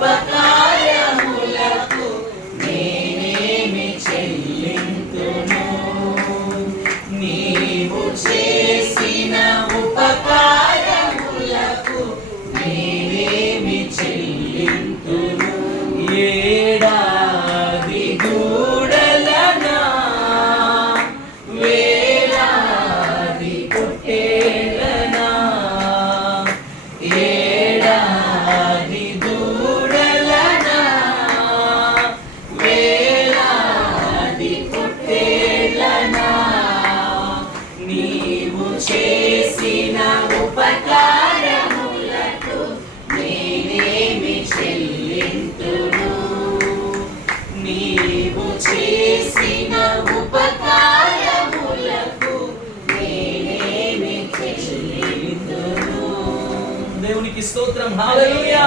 ఉపకారములకు నేనేమి చెల్లింతును? నీవు చేసిన ఉపకారములకు నేనేమి చెల్లింతును? ఏడాది దూడలనా, వేలాది పొట్టేళ్ళనా, ఏడాది దూడలనా, వేలాది పొట్టేళ్ళనా, నీవు చేసిన ఉపకారములకు నేనేమి చెల్లింతును? నీవు చేసిన ఉపకారములకు నేనేమి చెల్లింతును? దేవునికి స్తోత్రం. హల్లెలూయా.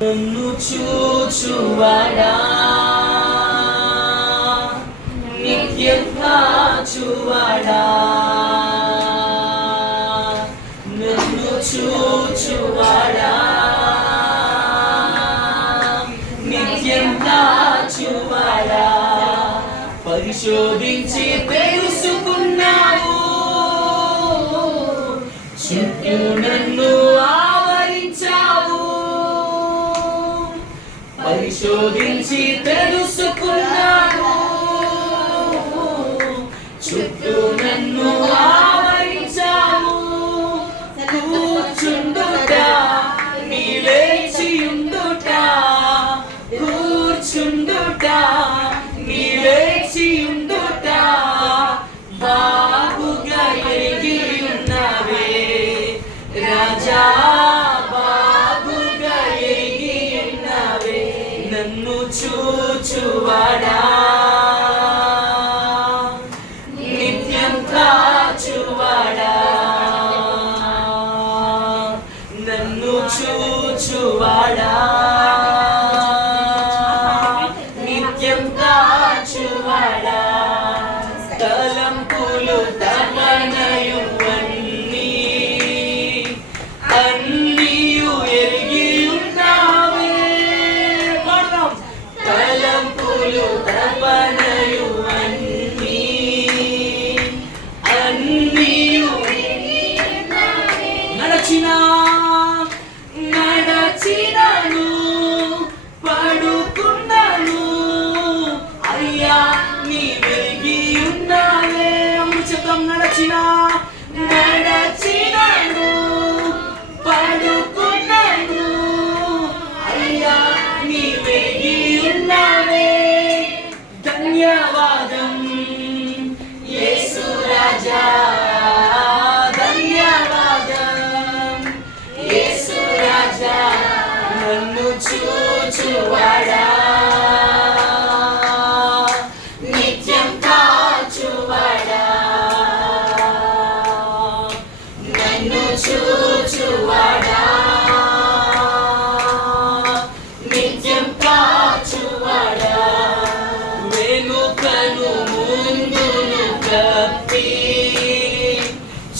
నన్ను చూచువాడా, నిత్యం కాచువాడా, నన్ను చూచువాడా, నిత్యం కాచువాడా, పరిశోధించి తెలుసుకున్నావు, చుట్టూ నన్ను ఆవరించావు, పరిశోధించి తెలుసుకున్నావు, చుట్టూ నన్ను ఆవరించావు, కూర్చుండుట నీ లేచియుండుట, కూర్చుండుట నీ లేచియుండుట బాగుగా ఎరిగి ఉన్నవే రాజా, బాగుగా ఎరిగి ఉన్నవే. నన్ను చూచువాడా, నిత్యం కాచువాడా, నన్ను చూచువాడా, నిత్యం కాచువాడా, తలంపులు తపనయువన్నీ అన్నీయు ఎరిగి ఉన్నావే. తలంపులు తపనయువన్నీ అన్నీయు నడచినను పడుకున్నాను అయ్యా నీ వెలిగి ఉన్నావే. అమృతం నడచినను పడుకున్నాను అయ్యా నీ వెలిగి ఉన్నావే. ధన్యవాదం యేసు రాజా, నన్ను చూచువాడా, నిత్యం కాచువాడా, నన్ను చూచువాడా, నిత్యం కాచువాడా, వెనుకను ముందును కప్పి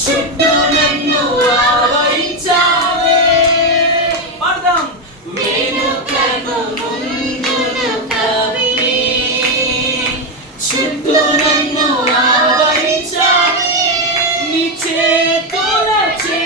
చుట్టూ నన్ను ఆవరించావే. వెనుకను ముందును కప్పి చుట్టూ నన్ను ఆవరించావే. నీ చేతులచే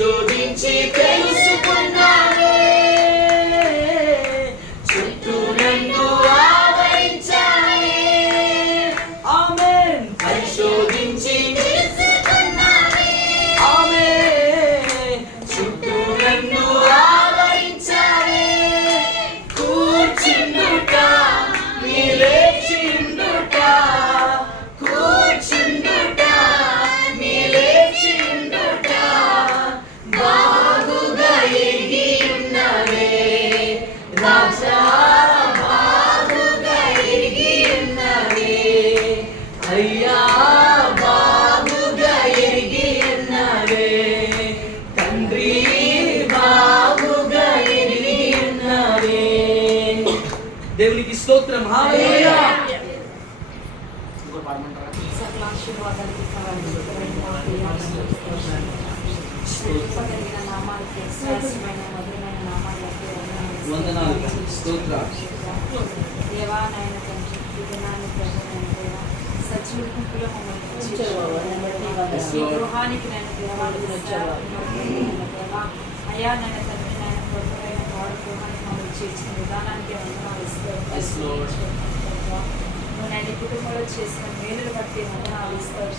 పరిశోధించి తెలుసుకున్నావే, చుట్టూ నన్ను ఆవరించావే. ఆమేన్. పరిశోధించి తెలుసుకున్నావే, ఆమేన్. చుట్టూ నన్ను ఆవరించావే. కూర్చుండుట నిలేచిండుట, కూర్చుండుట నిలేచిండుట బాగుగా ఎరిగి ఉన్నవే రాజా, బాగుగా ఎరిగి ఉన్నవే అయ్యా, బాగుగా ఎరిగి ఉన్నవే తండ్రి, బాగుగా ఎరిగి ఉన్నవే. దేవునికి స్తోత్రం. హల్లెలూయా. ఇంకో పాడమంటారా? సకల ఆశీర్వాదాలకి కలిగిన నామాలకి శ్రేష్టమైన మధురమైన నామాలకి వందనాలు. స్తోత్రం. దేవా నాయన తండ్రి, ఈ దినాన్ని ప్రభువైన దేవా సజీవ గుంపులో మమ్మల్ని ఈ గృహానికి నేను దేవాలయ దేవా అయ్యా నాయన తండ్రి, నాయన ప్రభువైన వాడు గృహానికి మమ్మల్ని చేర్చిన విధానానికి వందనాలు ఇస్తాను. నువ్వు నేను ఈ కుటుంబంలో చేసిన మేలును బట్టి వందనాలు ఇస్తాను.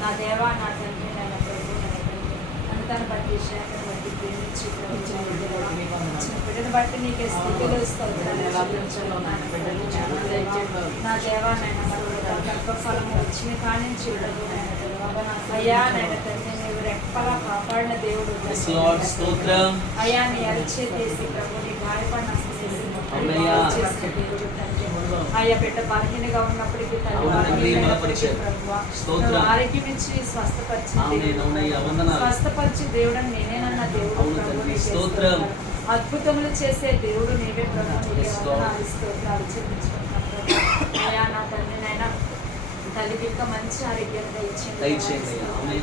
నా దేవా, నా తండ్రి, నాయన ప్రభు, నాయన తండ్రి, అంతాన్ని బట్టి శాఖను బట్టి ప్రేమించి చిన్న బిడ్డను బట్టి నీకే స్థితిలో నా దేవా నాయన గర్భఫలము వచ్చిన కానించి అయ్యా నాయన తండ్రి, నీవు రెప్పలా కాపాడిన దేవుడు అయ్యా, నీ అరిచే చేసి ప్రభు, నీ గాయపడిన చేసిన దేవుడు తండ్రి. అయ్యా బిడ్డ బలహీనగా ఉన్నప్పటికీ ఆరోగ్యం ఇచ్చి స్వస్థపరిచి దేవుడు నేనేనన్న దేవుడు, అద్భుతములు చేసే దేవుడు నీవే ప్రభు. స్తోత్రాలు చెల్లించుకుంటున్నాను అయ్యా నా తండ్రి. నాయన తల్లికి ఇంకా మంచి ఆరోగ్యం దయచేయండి.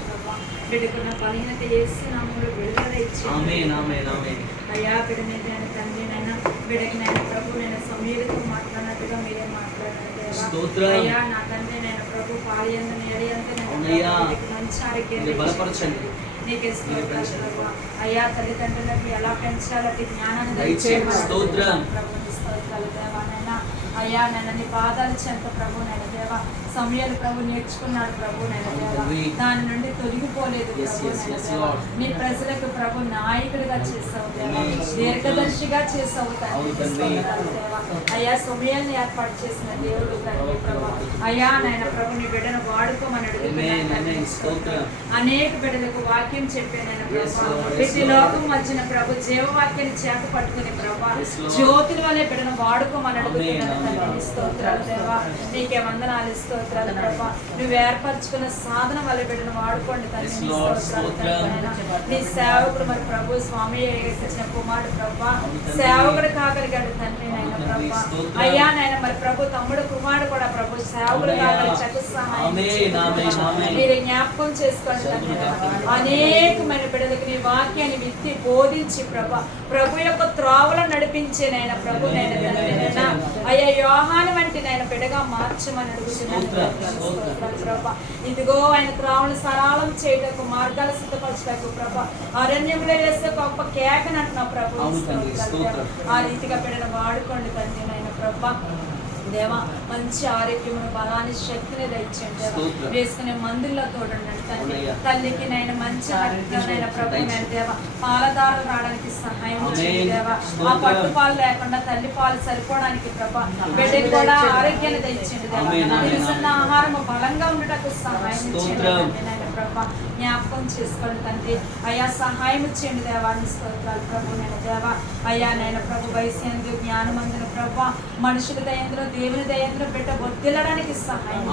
బిడ్డకున్న బలహీనత చేసి నమ్ముడు విడుదల ఇచ్చేయండి అయ్యా. బిడ్డ మీద తండ్రి నైనా బిడ్డకి నైనా ప్రభు నేను సమీరతో మాట్లాడినట్టుగా మీరే మాట్లాడినట్టు అయ్యా నా తండ్రి నేను ప్రభు పాలియందు నేడియంత మంచి ఆరోగ్యం నీకే స్తోత్రాలు అయ్యా. తల్లిదండ్రులకు ఎలా పెంచాలో జ్ఞానాన్ని దయచేయండి. ప్రభుని స్తోత్రాలు దేవా. నైనా అయ్యా నన్ను నీ పాదాలు చెంత ప్రభు నైనా దేవా. సమయాలు ప్రభు నేర్చుకున్నాడు ప్రభు నైనా దేవా, దాని నుండి తొలగిపోలేదు ప్రభు నైనా దేవా. నీ ప్రజలకు ప్రభు నాయకుడిగా చేసావు దేవా, దీర్ఘదర్శిగా చేసావు తండ్రి దేవా. అయ్యా సమయాన్ని ఏర్పాటు చేసిన దేవుడు తండ్రి ప్రభు. అయ్యా నాయన ప్రభు, నీ బిడ్డను వాడుకోమని అడుగుతున్నాను. అనేక బిడ్డలకు వాక్యం చెప్పాను ప్రభు. ప్రతి లోకం వచ్చిన ప్రభు జీవవాక్యాన్ని చేత పట్టుకుని ప్రభు జ్యోతుల వలె బిడ్డను వాడుకోమని అడుగుతున్నాను తండ్రి. స్తోత్రాలు దేవా, నీకే వందనాలు స్తోత్రాలు ప్రభా. నువ్వు ఏర్పరచుకున్న సాధన వల్ల బిడ్డను వాడుకోండి తండ్రి. నీ సేవకుడు మరి ప్రభు స్వామి ఇచ్చిన కుమారుడు ప్రభా, సేవకుడు కాగలిగాడు తండ్రి నాయన ప్రభా. అయ్యా నాయన మరి ప్రభు తమ్ముడు కుమారుడు కూడా ప్రభు సేవకుడు కాగలి చక్క సహాయం మీరు జ్ఞాపకం చేసుకోండి తండ్రి. అనేకమైన బిడ్డలకు నీ వాక్యాన్ని విత్తి బోధించి ప్రభా ప్రభు యొక్క త్రోవలను నడిపించే నాయన ప్రభు నైనా తండ్రి నైనా అయ్యా యోహాను వంటి నాయన బిడ్డగా మార్చమని అడుగుతున్నాను ప్రభా. ఇదిగో ఆయన త్రావును సరళం చేయటకు మార్గాలు సిద్ధపరచటకు ప్రభా అరణ్యంలో వేస్తే గొప్ప కేకనంటున్నా ప్రభు. ఆ రీతిగా బిడ్డను వాడుకోండి తండ్రి నాయన ప్రభా. దేవా మంచి ఆరోగ్యమును బలాన్ని శక్తిని దయచేయండి. వేసుకునే మందుల్లో తోడండి తండ్రి. తల్లికి నైనా మంచి ఆరోగ్యమైన ప్రభు నైనా దేవా పాలదారులు రావడానికి సహాయం చేయండి దేవా. ఆ పట్టు పాలు లేకుండా తల్లి పాలు సరిపోవడానికి ప్రభా బిడ్డకి కూడా ఆరోగ్యాన్ని దయచేయండి దేవా. తెలుసున్న ఆహారం బలంగా ఉండటకు సహాయం చేయండి నాయన ప్రభా. జ్ఞాపకం చేసుకోండి తండ్రి. అయ్యా సహాయం చేయండి దేవాన్ని స్తోత్రాలు ప్రభు నైనా దేవా. అయ్యా నైనా ప్రభు వయసు జ్ఞానమందును ప్రభా మనుషుల దయంలో దేవుని దయంలో బిడ్డ వర్ధిల్లడానికి సహాయం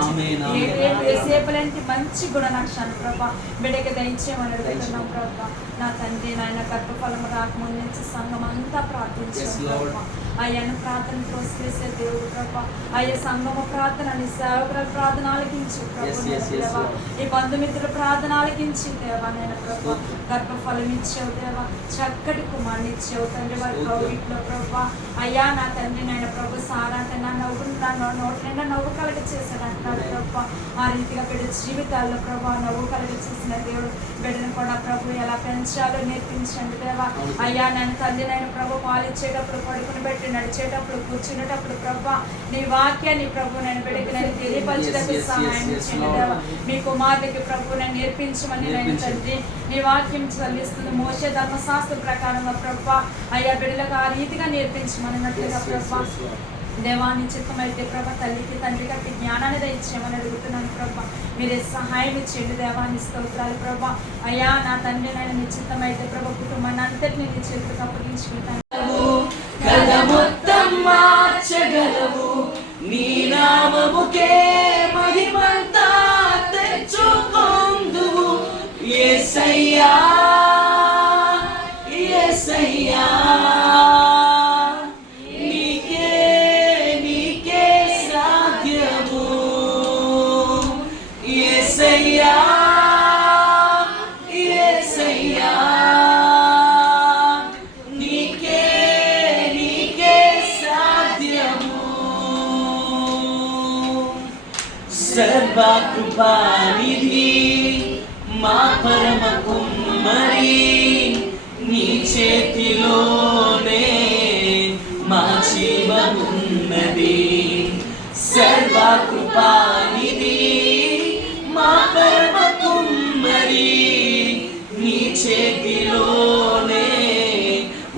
చేసేపలాంటి మంచి గుణలక్షణాలు ప్రభా బిడ్డకి దయచేయమని అడుగుతున్నాం ప్రభా. నా తండ్రి నాయన గర్భఫలం రాకముందు నుంచి సంఘం అంతా ప్రార్థించారు. అయ్యాను ప్రార్థన ప్రోత్సహించే దేవుడు ప్రభా. అయ్యా సంఘము ప్రార్థన నీ సేవకుల ప్రార్థన ఆలకించు ప్రభు. ఈ బంధుమిత్రుల ప్రార్థన ఆలకించి దేవా నేను ప్రభా గర్భఫలం ఇచ్చావు దేవా, చక్కటి కుమారుని ఇచ్చావు తండ్రి. వారి కౌగిట్లో ప్రభా అయ్యా నా తండ్రి నాయన ప్రభు సారా అంటే నా నోటి నిండా నవ్వు కలగ చేశాడు అంటున్నాడు ప్రభా. ఆ రీతిగా బిడ్డ జీవితాల్లో ప్రభా నవ్వు కలగ చేసిన దేవుడు బిడ్డను కూడా ప్రభు ఎలా పెంచాలో నేర్పించండి దేవా. అయ్యా నేను తండ్రి నాయన ప్రభు పాలిచ్చేటప్పుడు పడుకుని పెట్టి నడిచేటప్పుడు కూర్చునేటప్పుడు ప్రభా నీ వాక్యాన్ని ప్రభు నేను బిడ్డకి నేను తెలియపరచడానికి సహాయం చేయండి దేవా. మీ కుమారుడికి ప్రభు నేను నేర్పించమని నేను తండ్రి నీ వాక్యం చల్లిస్తుంది. మోషే ధర్మశాస్త్ర ప్రకారంగా ప్రభా అయ్యా బిడ్డలకు ఆ రీతిగా నేర్పించమన్నట్లుగా ప్రభా దేవాన్ని చిత్తమైతే ప్రభా తల్లికి తండ్రి గట్టి జ్ఞానాన్ని దయచేయమని అడుగుతున్నాను ప్రభా. మీరే సహాయం ఇచ్చేయండి దేవాన్ని స్తోత్రాలు ప్రభా. అయ్యా నా తండ్రి నేను నీ చిత్తమైతే ప్రభా కుటుంబాన్ని అంతటిని నీ చేతులకు అప్పగించుకుంటాను. కథ మొత్తం మార్చగలవు, నీ నామముకే మహిమంతా తెచ్చుకొందువు యేసయ్యా యేసయ్యా. సర్వకృపానిధి మా పరమ కుమ్మరి, నీ చేతిలోనే మా జీవమున్నది. సర్వకృపానిధి మా పరమ కుమ్మరి, నీ చేతిలోనే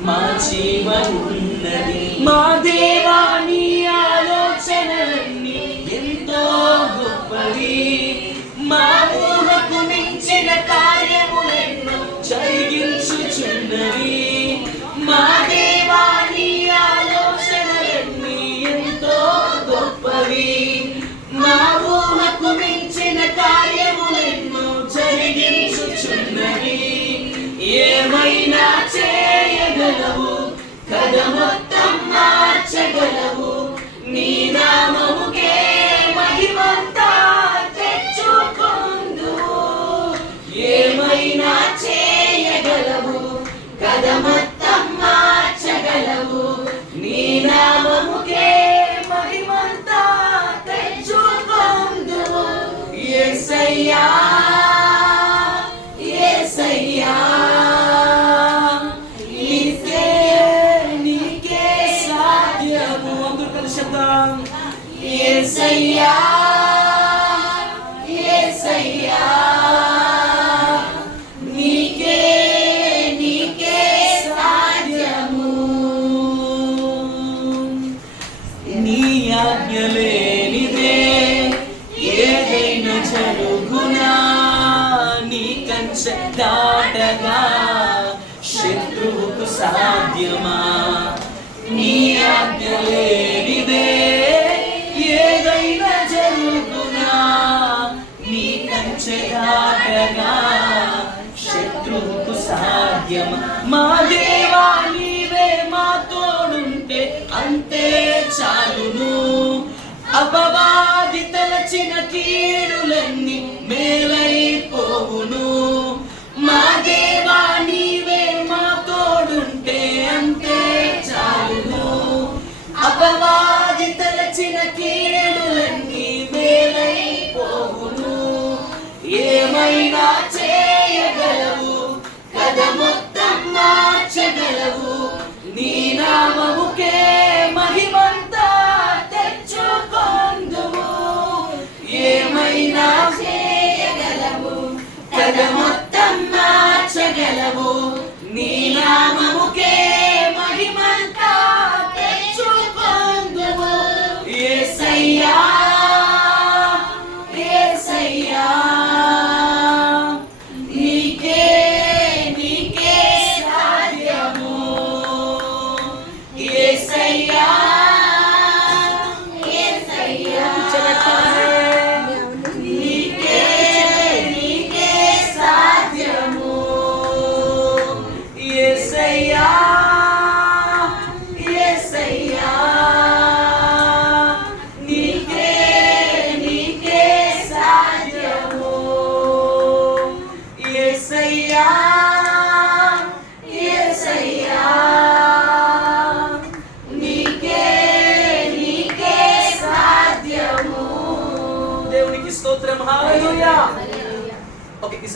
మా జీవమున్నది. మా దేవా నీ ఆలోచనలన్నీ ఎంతో గొప్పవి, మా ఊహకు మించిన కార్యములెన్నో జరిగించుచున్నవి. మా దేవా నీ ఆలోచనలన్నీ ఎంతో గొప్పవి, మా ఊహకు మించిన కార్యములెన్నో జరిగించుచున్నవి. ఏమైనా చేయగలవు, కథ మొత్తం మార్చగలవు, నీ నామముకే మహిమంతా తెచ్చుకొందువు. ఏమైనా చేయగలవు, కథ మొత్తం మార్చగలవు, నీ నామముకే మహిమంతా తెచ్చుకొందువు యేసయ్యా యేసయ్యా. నీకే సాధ్యము. అందరూ కలిసి చెప్తాం యేసయ్యా యేసయ్యా. నీకే సాధ్యము. నీ ఆజ్ఞ లేనిదే ఏదైనా జరుగునా, నీ కంచె దాటగా శత్రువుకు సాధ్యమా. నీ ఆజ్ఞ లేనిదే ఏదైనా జరుగునా, నీ కంచె దాటగా శత్రువుకు సాధ్యమా. మా దేవా నీవే మా తోడుంటే అంతే చాలును. అపవాది తలచిన కీడులన్నీ మేలైపోవును. మా దేవా నీవే మా తోడుంటే అంతే చాలును. అపవాది తలచిన కీడులన్నీ మేలైపోవును. ఏమైనా చేయగలవు, కథ మొత్తం మార్చగలవు, నీ నామముకే మహిమంతా తెచ్చుకొందువు. ఏమైనా చేయగలవు, కథ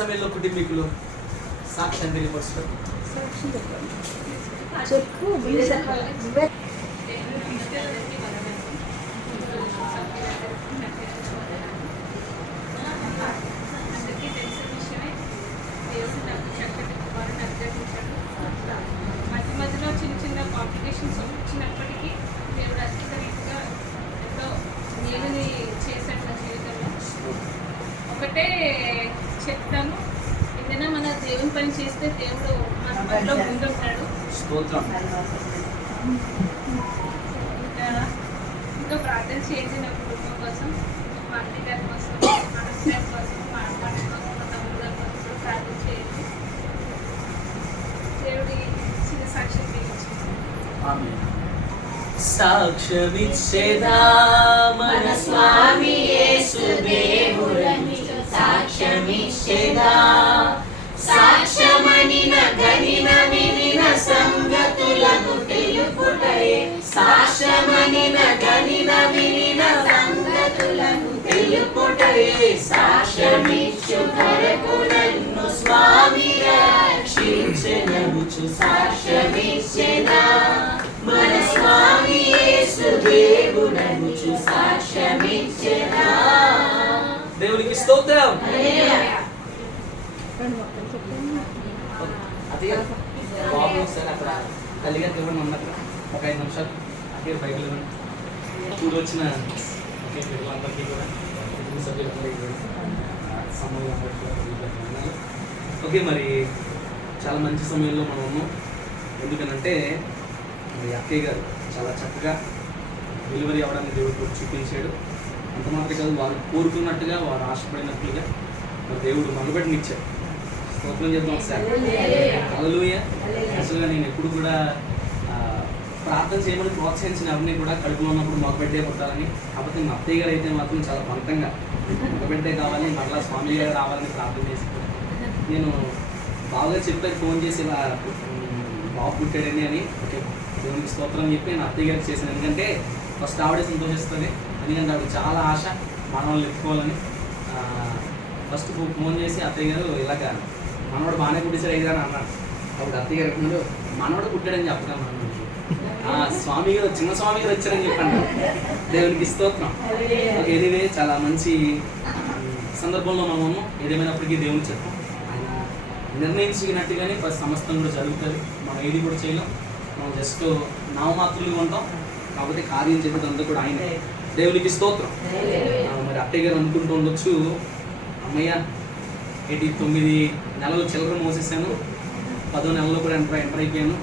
సమయంలో కుటుంబీకులు సాక్ష్యం తెలియపరుస్తారు. చెప్పు అందరికీ తెలిసిన విషయమే. దేవుడు నాకు చక్కటి కుమారుని అనుగ్రహించాడు. మధ్య మధ్యలో చిన్న చిన్న కాంప్లికేషన్స్ వచ్చినప్పటికీ దేవుడు అద్భుత రీతిగా ఎంతో మేలుని చేశాడు నా జీవితంలో. ఒకటే చెప్తాను, ఏదైనా మన దేవుని పని చేస్తే దేవుడు మన పనిలో ముందుంటాడు. స్తోత్రం. ఇంకా ప్రార్థన చేయండి నా కుటుంబం కోసం, మా అన్నయ్య గారి కోసం, మా హస్బెండ్ కోసం, మా అమ్మాయి కోసం, మా తమ్ముడు గారి కోసం ప్రార్థన చేయండి. దేవుడి చిన్న సాక్ష్యం ఆమేన్. సాక్ష్యమిచ్చేదా మన స్వామి యేసు దేవుడని, సాక్ష్యమిచ్చేదా సాక్ష్యమనిన గనిన వినిన సంగతులను తెలుపుటయే, సాక్ష్యమనిన గనిన వినిన సంగతులను తెలుపుటయే, సాక్ష్యమిచ్చు కొరకు నన్ను స్వామి రక్షించెననుచు, సాక్ష్యమిచ్చెనా మన స్వామి యేసు దేవుడనుచు, సాక్ష్యమిచ్చెనా. దేవునికి స్తోత్రం. బాబు సార్ అక్కడ తల్లిగారికి ఇవ్వండి, ఉన్నట్టు ఒక 5 నిమిషాలు అక్కడ బైబిల్ ఇవ్వండి. కూడి వచ్చిన పిల్లలందరికీ కూడా కుటుంబ సభ్యులందరికీ కూడా సమయంలో ఓకే. మరి చాలా మంచి సమయంలో మనం ఉన్నాం. ఎందుకనంటే మరి అక్కయ్య గారు చాలా చక్కగా డెలివరీ అవ్వడానికి దేవుడు చూపించాడు. అంత మాత్రమే కాదు, వాళ్ళు కోరుకున్నట్టుగా, వారు ఆశపడినట్లుగా మరి దేవుడు మగబెట్టనిచ్చాడు. స్తోత్రం చేద్దాం ఒకసారి. హల్లెలూయా. అసలుగా నేను ఎప్పుడు కూడా ప్రార్థన చేయమని ప్రోత్సహించిన ఎవరిని కూడా కడుపులో ఉన్నప్పుడు మగబిడ్డే పుట్టాలని. కాకపోతే మా అత్తయ్య గారు అయితే మాత్రం చాలా పంతంగా మగబిడ్డే కావాలి, మరలా స్వామి గారు రావాలని ప్రార్థన చేసి నేను బాగా చెప్పాను, ఫోన్ చేసి ఇలా బాబు పుట్టాడని అని. ఓకే, దేవునికి స్తోత్రం చెప్పి నేను అత్తయ్య గారికి చేశాను. ఎందుకంటే ఫస్ట్ ఆవిడే సంతోషిస్తుంది, ఎందుకంటే ఆవిడ చాలా ఆశ మనవాళ్ళు ఎత్తుకోవాలని. ఫస్ట్ ఫోన్ చేసి అత్తయ్య గారు ఇలాగ మనవాడు బాగానే పుట్టించాడు అయితే అని అన్నాడు. అప్పుడు అత్తయ్య గారు ముందు మనవాడు పుట్టాడని చెప్పగలను. స్వామి గారు, చిన్న స్వామి గారు వచ్చారని చెప్పండి. దేవునికి స్తోత్రం. ఓకే, ఎనివే చాలా మంచి సందర్భంలో మనము ఏదేమైనప్పటికీ దేవుని చెప్తాం. ఆయన నిర్ణయించినట్టుగానే సమస్తం కూడా జరుగుతుంది. మనం ఏది కూడా చేయలేం, మనం జస్ట్ నామమాత్రులుగా ఉంటాం. కాకపోతే కార్యం చేసేదంతా కూడా ఆయన. దేవునికి స్తోత్రం. మరి అత్తయ్య గారు అనుకుంటూ ఉండొచ్చు, అమ్మయ్య 9 నెలలు చిల్లర మోసేసాను, 10వ నెలలో కూడా ఎంటర్ అయిపోయాను,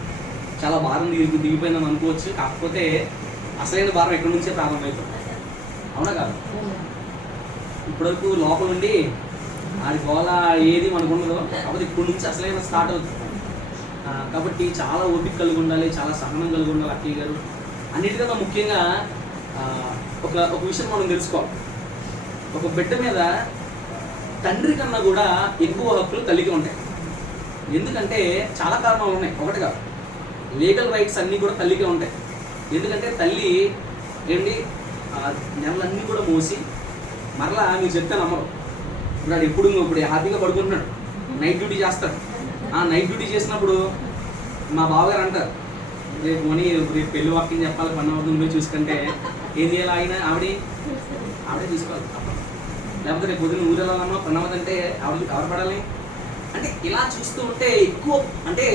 చాలా భారం దిగిపోయిందని అనుకోవచ్చు. కాకపోతే అసలైన భారం ఎక్కడి నుంచే ప్రారంభమవుతుంది. అవునా కాదు? ఇప్పటివరకు లోపల నుండి ఆడి గోళ ఏది మనకు ఉండదు. కాబట్టి ఇప్పటి నుంచి అసలైన స్టార్ట్ అవుతుంది. కాబట్టి చాలా ఓపిక కలిగి ఉండాలి, చాలా సహనం కలిగి ఉండాలి అక్కయ్య గారు. అన్నిటికన్నా ముఖ్యంగా ఒక విషయం మనం తెలుసుకోవాలి. ఒక బిడ్డ మీద తండ్రి కన్నా కూడా ఎక్కువ హక్కులు తల్లికి ఉంటాయి. ఎందుకంటే చాలా కారణాలు ఉన్నాయి. ఒకటి కాదు, లీగల్ రైట్స్ అన్నీ కూడా తల్లికే ఉంటాయి. ఎందుకంటే తల్లి ఏంటి నెలలన్నీ కూడా మోసి మరలా మీరు చెప్తే నమ్మరు. ఇప్పుడు హ్యాపీగా పడుకుంటున్నాడు, నైట్ డ్యూటీ చేస్తాడు. ఆ నైట్ డ్యూటీ చేసినప్పుడు మా బావగారు అంటారు, రేపు పెళ్లి వాకింగ్ చెప్పాలి, పని అవుతుంది పోయి చూసుకుంటే ఏం చేయాలి, ఆవిడే చూసుకోవాలి. లేకపోతే రేపు పొద్దున్న ఊరు వెళ్ళాలన్నా పని అవ్వదంటే ఎవరు పడాలి అంటే ఇలా చూస్తూ ఉంటే ఎక్కువ. అంటే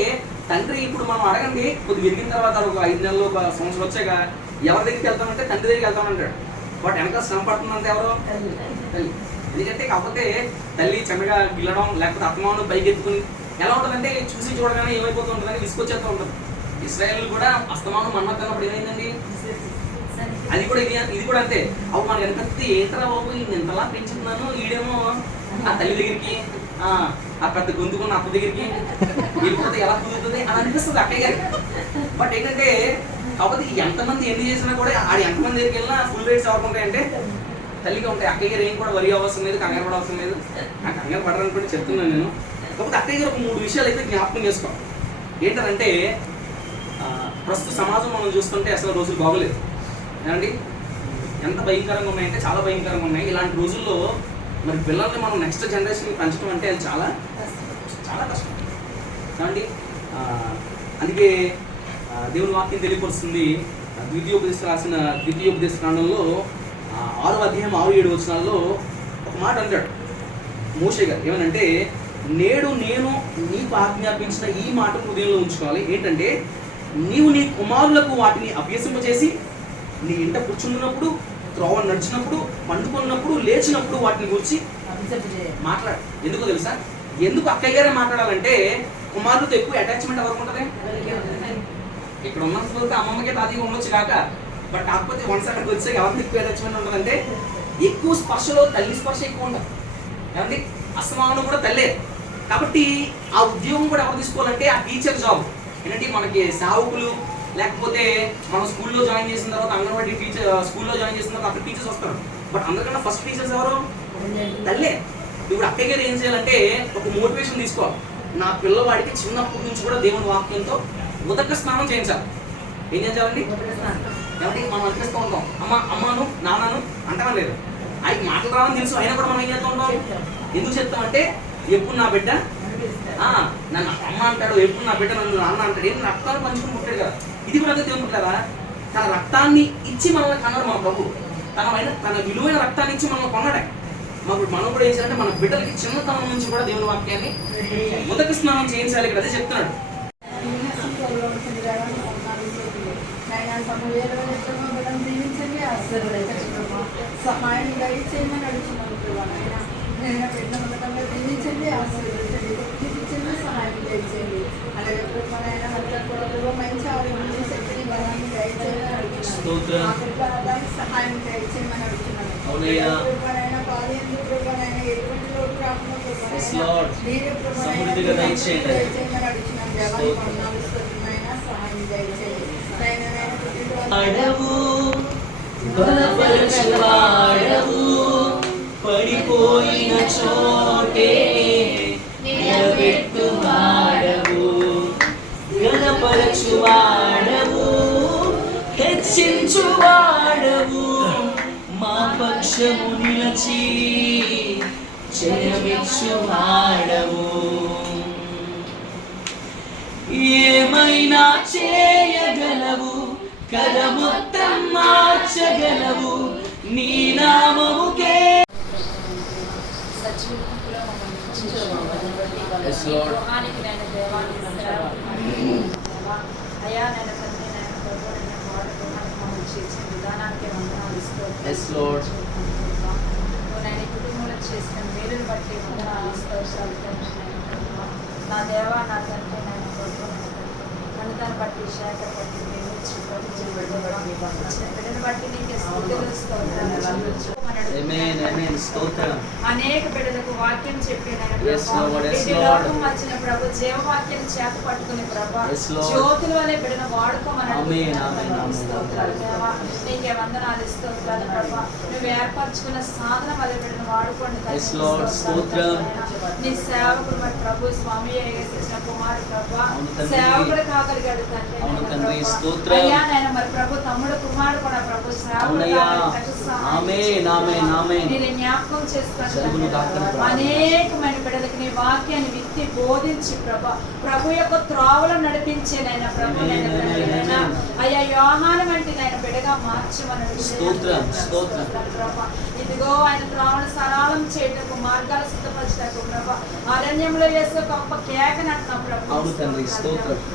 తండ్రి ఇప్పుడు మనం అడగండి, కొద్దిగా ఎదిగిన తర్వాత ఒక 5 నెలలు, ఒక సంవత్సరం వచ్చాక ఎవరి దగ్గరికి వెళ్తామంటే తండ్రి దగ్గరికి వెళ్తామంటాడు. వాటి వెనక శ్రమ పడుతుందంటే ఎవరు? తల్లి. ఎందుకంటే కాకపోతే తల్లి చిన్నగా గిల్లడం, లేకపోతే అత్తమాను పైకి ఎత్తుకుని ఎలా ఉంటుందంటే చూసి చూడగానే ఏమైపోతూ ఉంటుందని విసుకొచ్చేస్తూ ఉంటుంది. ఇశ్రాయేల్ కూడా అస్తమానం మన్నత్ అన్నప్పుడు ఏమైందండి? అది కూడా ఇది కూడా అంతే. అప్పుడు మనకి ఎంత ఏంటరా బాబు, ఇంతలా పెంచుతున్నాను, ఈడేమో ఆ తల్లి దగ్గరికి, ఆ పెద్ద గొంతుకున్న అత్త దగ్గరికి వెళ్ళిపోతే ఎలా కుదురుతుంది అని అనిపిస్తుంది అక్కయ్య గారికి. బట్ ఏంటంటే కాకపోతే ఎంతమంది ఎన్ని చేసినా కూడా ఆడ ఎంతమంది దగ్గరికి వెళ్ళినా ఫుల్ రేట్స్ ఎవరికి ఉంటాయంటే తల్లిగా ఉంటాయి. అక్కయ్య గారు ఏం కూడా వరి అవసరం లేదు, కంగారు పడ అవసరం లేదు. నాకు కంగారు పడరనుకుంటే చెప్తున్నాను నేను. కాకపోతే అక్కయ్య గారు ఒక 3 విషయాలు అయితే జ్ఞాపకం చేసుకోవాలి. ఏంటంటే ప్రస్తుత సమాజం మనం చూస్తుంటే అసలు రోజులు బాగోలేదు ఏమండి. ఎంత భయంకరంగా ఉన్నాయంటే చాలా భయంకరంగా ఉన్నాయి. ఇలాంటి రోజుల్లో మరి పిల్లల్ని మనం నెక్స్ట్ జనరేషన్కి పెంచడం అంటే అది చాలా చాలా కష్టం ఏమండి. అందుకే దేవుని వాక్యం తెలియపరుస్తుంది. ద్వితీయోపదేశ కాండంలో 6వ అధ్యాయం 6-7 వచనాల్లో ఒక మాట అంటాడు మోషే గారు. ఏమనంటే, నేడు నేను నీకు ఆజ్ఞాపించిన ఈ మాట హృదయంలో ఉంచుకోవాలి. ఏంటంటే, నీవు నీ కుమారులకు వాటిని అభ్యసింపజేసి నీ ఇంట కూర్చున్నప్పుడు, త్రోవ నడిచినప్పుడు, పండుకున్నప్పుడు, లేచినప్పుడు వాటిని గురించి మాట్లాడు. ఎందుకో తెలుసా? ఎందుకు అక్కయ్య గారే మాట్లాడాలంటే, కుమారులతో ఎక్కువ అటాచ్మెంట్ ఎవరికి ఉంటుంది? ఇక్కడ ఉన్నంత అమ్మమ్మకి తాతయ్య ఉండొచ్చు కాక, బట్ కాకపోతే వన్ సైడ్కి వచ్చే ఎవరికి ఎక్కువ అటాచ్మెంట్ ఉంటుందంటే, ఎక్కువ స్పర్శలో తల్లి స్పర్శ ఎక్కువ ఉండదు. ఏమండి, అసమానం కూడా తల్లే. కాబట్టి ఆ ఉద్యోగం కూడా ఎవరు తీసుకోవాలంటే ఆ టీచర్ జాబ్. ఏంటంటే మనకి సేవకులు, లేకపోతే మనం స్కూల్లో జాయిన్ చేసిన తర్వాత అంగన్వాడీ టీచర్, స్కూల్లో జాయిన్ చేసిన తర్వాత అక్కడ టీచర్స్ వస్తారు. బట్ అందరికన్నా ఫస్ట్ టీచర్స్ ఎవరు? తల్లే. ఇప్పుడు అక్కయ్య గారు ఏం చేయాలంటే ఒక మోటివేషన్ తీసుకోవాలి. నా పిల్లవాడికి చిన్నప్పటి నుంచి కూడా దేవుని వాక్యంతో ఉదక స్నానం చేయించాలి. ఏం చేయించాలండి? ఏమంటే మనం అనిపిస్తూ ఉంటాం, అమ్మను నాన్నను అంటాం లేదు, ఆయనకి మాటలు రావని తెలుసు, అయినా కూడా మనం ఏం చేస్తూ ఉంటాం? ఎందుకు చెప్తామంటే, ఎప్పుడు నా బిడ్డ నన్ను అమ్మ అంటాడు, ఎప్పుడు నా బిడ్డ నన్ను నాన్న అంటాడు. ఏం రక్తాన్ని పంచుకుని పుట్టాడు కదా. ఇది కూడా అదే దేవుని పుట్టారా? తన రక్తాన్ని ఇచ్చి మనల్ని కన్నాడు మన ప్రభు. తన విలువైన రక్తాన్ని ఇచ్చి మనల్ని కొన్నాడే. మనం కూడా ఏం చేయాలంటే మన బిడ్డలకి చిన్నతనం నుంచి కూడా దేవుని వాక్యాన్ని ఉదక స్నానం చేయించాలి. ఇక్కడ అదే చెప్తున్నాడు. సహాయం దయచేయమని అడుగుతున్నాను. నేను పెట్టిన పథకంలో దీవించండి, ఆశీర్వదించండి, సహాయం దయచేయండి. అలాగే ప్రభుత్వమైనా కూడా మంచి ఆరోగ్యం, శక్తిని, బలాన్ని దయచేయమని అడుగుతున్నాను. దానికి సహాయం దయచేయమని అడుగుతున్నాను. ప్రభుత్వమైనా బాల్యంలో ప్రభుత్వమైనా ఎటువంటి లోటు రాకుండా మీరే ప్రభుత్వమైనా దయచేయమని అడుగుతున్నాను. దేవాన్ని కొన్నాళ్ళు సహాయం దయచేయండి. పడిపోయిన చోటే నిలబెట్టువాడవు, గణపరచువాడవు, హెచ్చించువాడవు, మా పక్షము నిలచి జయమిచ్చువాడవు. ఏమైనా చేయగలవు, కథ మొత్తం మార్చగలవు, నీ నామముకే. అయ్యా నేను తండ్రి, నేను ప్రభు, నేను వాడుకోవడానికి చేసిన విధానానికి వందనాలు ఇస్తూ నేను ఈ కుటుంబంలో చేసిన మేలుని బట్టి వందనాలు ఇస్తూ నా దేవా, నా తండ్రి, నేను ప్రభు, నన్ను దాన్ని బట్టి శాఖ బట్టి బిడ్డను బట్టి నీకే స్తోత్రాలు. అనేక బిడ్డలకు వాక్యం చెప్పి లోకం వచ్చిన ప్రభు జీవవాక్యం చేత పట్టుకుని ప్రభు జ్యోతుల వలె బిడ్డను వాడుకోమని నీకే వందనాలు స్తోత్రాలు ప్రభు. నువ్వు ఏర్పరచుకున్న సాధన వలె బిడ్డను వాడుకోండి. నీ సేవకుడు మరి ప్రభు స్వామి కృష్ణ కుమార్ ప్రభు సేవకుడు కాగలిగాడు తండ్రి. అయ్యా నేను మరి ప్రభు తమ్ముడు కుమారుడు కూడా ప్రభు సేవకుడు జ్ఞాపకం చేసుకోండి. అనేకమైన బిడ్డలకి నీ వాక్యాన్ని విత్తి బోధించి ప్రభు యొక్క త్రోవలను నడిపించేనైనా ప్రభు అయ్యా యోహాను వంటి నేను బిడ్డగా మార్చమని ఇదిగో ఆయన త్రోవను సరళం చేయటకు, మార్గాలు సిద్ధపరచటకు ప్రభు అరణ్యంలో వేసే గొప్ప కేకనంటున్నాం ప్రభు.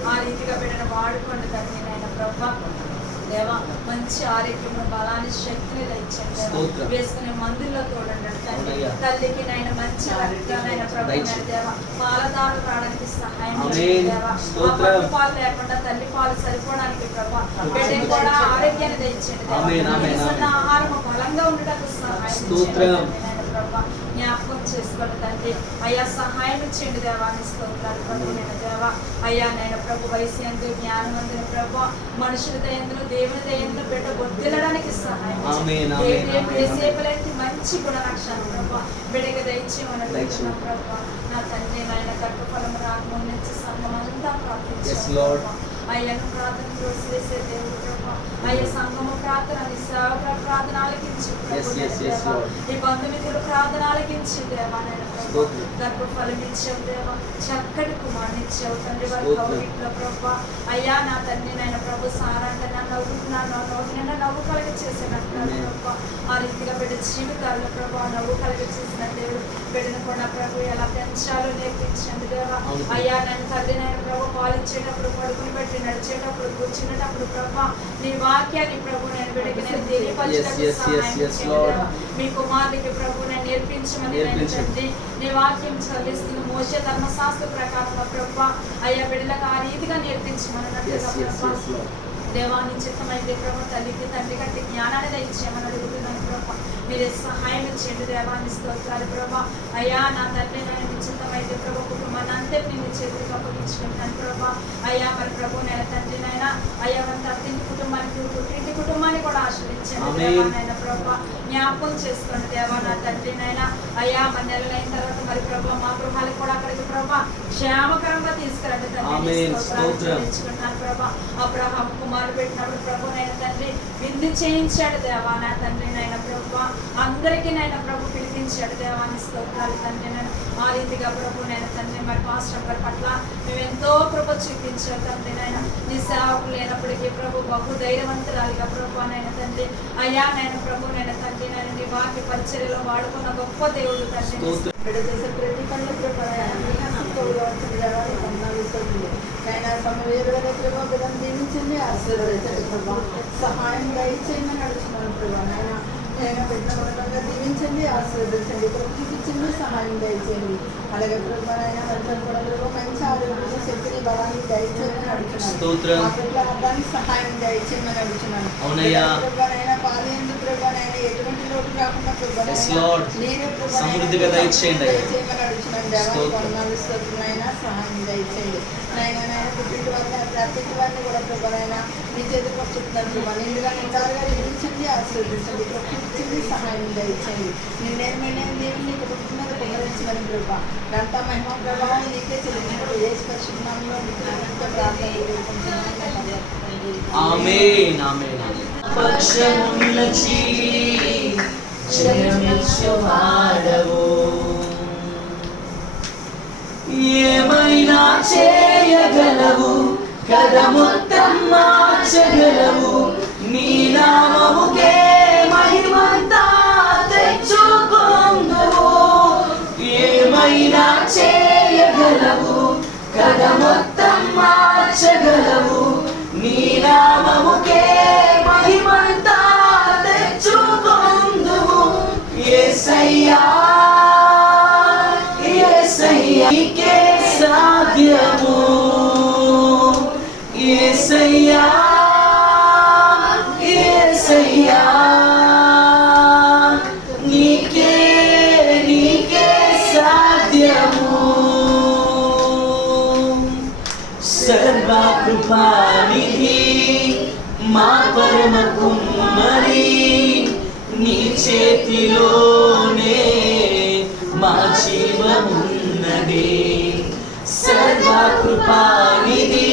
ఆ రీతిగా బిడ్డను వాడుకోండి తండ్రి నాయన ప్రభు. దేవా మంచి ఆరోగ్యం, బలాన్ని, శక్తిని తెచ్చండి. వేసుకునే మందుల్లో తోడండి తండ్రి. తల్లికి నైనా మంచి రక్తానైనా ప్రభు దేవా పాలదారులు రావడానికి సహాయం దేవా. పాలు లేకుండా తల్లి పాలు సరిపోవడానికి ప్రభు బిడ్డకి కూడా ఆరోగ్యాన్ని తెచ్చండి. ఆహారం బలంగా ఉండడానికి సహాయం ప్రభు. జ్ఞాపకం చేసుకోండి తండ్రి. అయ్యా సహాయం ఇచ్చేయండి దేవాన్ని స్తోత్రాలు ప్రభు. నేను దేవా అయ్యా నేను ప్రభు వయసు ఎందు జ్ఞానవంతుని ప్రభు మనుషుల దయందును దేవుని దయందును బిడ్డ బొద్దిల్లడానికి సహాయం సేపలేంటి మంచి గుణలక్షణం ప్రభు బిడ్డకి దయచేయమని అడుగుతున్నాం ప్రభు. నా తండ్రి నాయన గర్భఫలం రాకముందు నుంచి సంఘం అంతా ప్రార్థించాను. అయ్యాను ప్రార్థన చేసే దేవుడు ప్రభు అయ్యా సంఘము ప్రార్థన నీ సేవకుల ప్రార్థన ఆలకించు ప్రభు yes, yes, దేవా. Lord. నీ బంధుమిత్రుల ప్రార్థన ఆలకించు దేవా నాయన ప్రభు స్తోత్రం. గర్భఫలం ఇచ్చావు దేవా చక్కటి కుమారుని ఇచ్చావు తండ్రి వారి స్తోత్రం. కౌగిట్లో ప్రభు అయ్యా నా తండ్రి నాయన ప్రభు సారంటే నా నవ్వు నా నవ్వు నిన్న నవ్వు కలగ చేసినట్టు Amen. ప్రభు ఆ రీతిగా బిడ్డ జీవితాల్లో ప్రభు ఆ నవ్వు కలగ చేసిన దేవుడు బిడ్డను కూడా ప్రభు ఎలా పెంచాలో నేర్పించండి దేవా అవును. అయ్యా నన్ను తల్లి నాయన ప్రభు పాలిచ్చేటప్పుడు పడుకుని పెట్టి నడిచేటప్పుడు కూర్చునేటప్పుడు ప్రభు నీ వాక్యాన్ని ప్రభు నేను బిడ్డకి నేను తెలియపరచడానికి Yes, yes, సహాయం yes, చేయండి Lord. దేవా. మీ కుమారుడికి ప్రభు నేను నేర్పించమని నేను నేర్పించండి. తండ్రి నీ వాక్యం చదివిస్తున్న మోసే ధర్మశాస్త్ర ప్రకారంగా ప్రభు అయ్యా బిడ్డలకు ఆ రీతిగా నేర్పించమన్నట్టుగా yes, yes, ప్రభు yes, Lord. దేవాన్ని చిత్తమైతే ప్రభు తల్లికి తండ్రి కంటే జ్ఞానాన్ని దయచేయమని అడుగుతున్నాను ప్రభు మీరే సహాయం ఇచ్చేయండి దేవాన్ని స్తోత్రాలు ప్రభు అయ్యా నా తండ్రి నేను చిత్తమైతే ప్రభు కుటుంబాన్ని అంతే నేను చేతులకు అప్పగించుకుంటాను ప్రభు అయ్యా మరి ప్రభు నేను తండ్రి నాయన అయ్యా మన తల్లింటి కుటుంబానికి పుట్టింటి కుటుంబాన్ని కూడా ఆశ్రయించండి ఆమేన్. దేవా నాయన ప్రభు జ్ఞాపకం చేసుకోండి దేవా నా తండ్రి నాయన అయ్యా మన నెలలైన తర్వాత మరి ప్రభు మా గృహాలకు కూడా అక్కడికి ప్రభు క్షేమకరంగా తీసుకురండి తండ్రి ఆమేన్. స్తోత్రాలు స్తోత్రం. చెల్లించుకుంటున్నాను ప్రభు అబ్రహాం కుమారుడు పెట్టినప్పుడు ప్రభు నైనా తండ్రి విందు చేయించాడు దేవా నా తండ్రి నైనా ప్రభు అందరికీ నైనా ప్రభు పిలిపించాడు దేవాన్ని స్తోత్రాలు తండ్రి నేను ఆ రీతిగా ప్రభు నైనా తండ్రి మరి పాస్టర్ గారి పట్ల మేము ఎంతో కృప చూపించావు తండ్రి నైనా నీ సేవకు లేనప్పటికీ ప్రభు బహు ధైర్యవంతురాలిగా ప్రభు నైనా తండ్రి అయ్యా నైనా ప్రభు నైనా తండ్రి నేను నీ వాక్య పరిచర్యలో వాడుకున్న గొప్ప దేవుడు తండ్రి స్తోత్రం. బిడ్డ చేసే ప్రతి పనులు ఆయన సమవేరుగా ప్రభావ బిడ్డను దీవించండి ఆశీర్వదించండి ప్రభావ సహాయం దయచేయమని అడుగుతున్నాను ప్రభావ నాయన నేను బిడ్డ మూలంగా దీవించండి ఆశీర్వదించండి కృప చూపించండి సహాయం దయచేయండి అలాగే ప్రభావ నాయన అందరూ కూడా ప్రభావ మంచి ఆరోగ్యం శక్తిని బలాన్ని దయచేయమని అడుగుతున్నాను స్తోత్రం. ఆ బిడ్డ అర్థానికి సహాయం దయచేయమని అడుగుతున్నాను అవునయ్యా. ప్రభావ నాయన పాలయందు ప్రభావ నాయన ఎటువంటి లోటు కాకుండా ప్రభావ Yes, నాయన Lord. నీరే ప్రభావ నాయన సమృద్ధిగా దయచేయండి అయ్యా. దయచేయమని అడుగుతున్నాను దేవానికి స్తోత్రం. వందనాలు స్తోత్రం నాయన సహాయం దయచేయండి నాయన నాయన పుట్టింటి వారిని ప్రతి వారిని కూడా ప్రభావ నాయన నీ చేతి పట్టుతున్నాను ప్రభావ నిండుగా నిండాలుగా జీవించండి ఆశీర్వదించండి ప్రకృతించండి సహాయం దయచేయండి నిన్నేమైనా దేవుని కుటుంబాన్ని పునరించమని ప్రభావ గంట మహిమ ప్రభావం నీకే చెల్లింపు ఏ స్పర్శనామంలో ప్రార్థన వేడుకుంటున్నాను. ఆమేన్ ఆమేన్ పక్షమున్నచి జయమిచ్చువాడవు ఏమైనా చేయగలవు కథ మొత్తం మార్చగలవు నీ నామముకే మహిమంతా తెచ్చుకొందువు ఏమైనా చేయగలవు కథ మొత్తం మార్చగలవు నీ నామముకే మహిమంతా తెచ్చుకొందువు యేసయ్యా యేసయ్యా నీకే సాధ్యము యేసయ్యా యేసయ్యా నీకే నీకే సాధ్యము సర్వకృపానిధి మా పరమ కుమ్మరి నీ చేతిలోనే మా జీవమున్నది సర్వకృపానిధి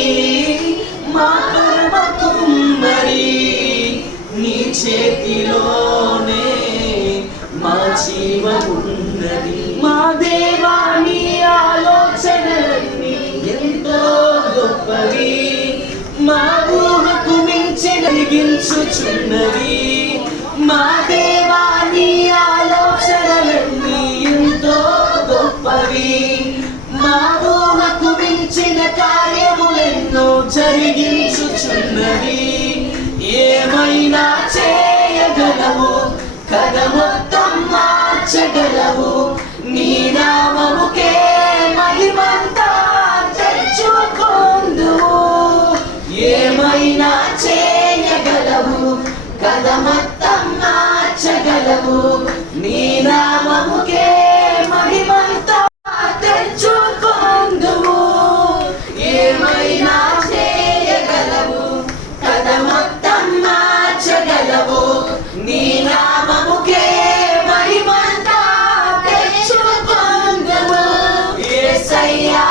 మా పరమ కుమ్మరి నీ చేతిలోనే మా జీవమున్నది మా దేవా నీ ఆలోచనలన్నీ ఎంతో గొప్పవి మా ఊహకు మించి వెలిగించుచున్నవి మా దేవా నీ ఆలోచనలన్నీ ఎంతో గొప్పవి మా ఊహకు మించిన కార్యములెన్నో జరిగించుచున్నవి ఏమైనా చేయగలవు కథ మొత్తం మార్చగలవు నీ నామముకే మహిమంతా తెచ్చుకొందువు ఏమైనా చేయగలవు కథ మొత్తం మార్చగలవు నీ నామముకే మహిమంతా తెచ్చుకొందువు ఏమైనా చేయగలవు కథ మొత్తం మార్చగలవు నీ నామముకే మహిమంతా తెచ్చుకొందువు యేసయ్యా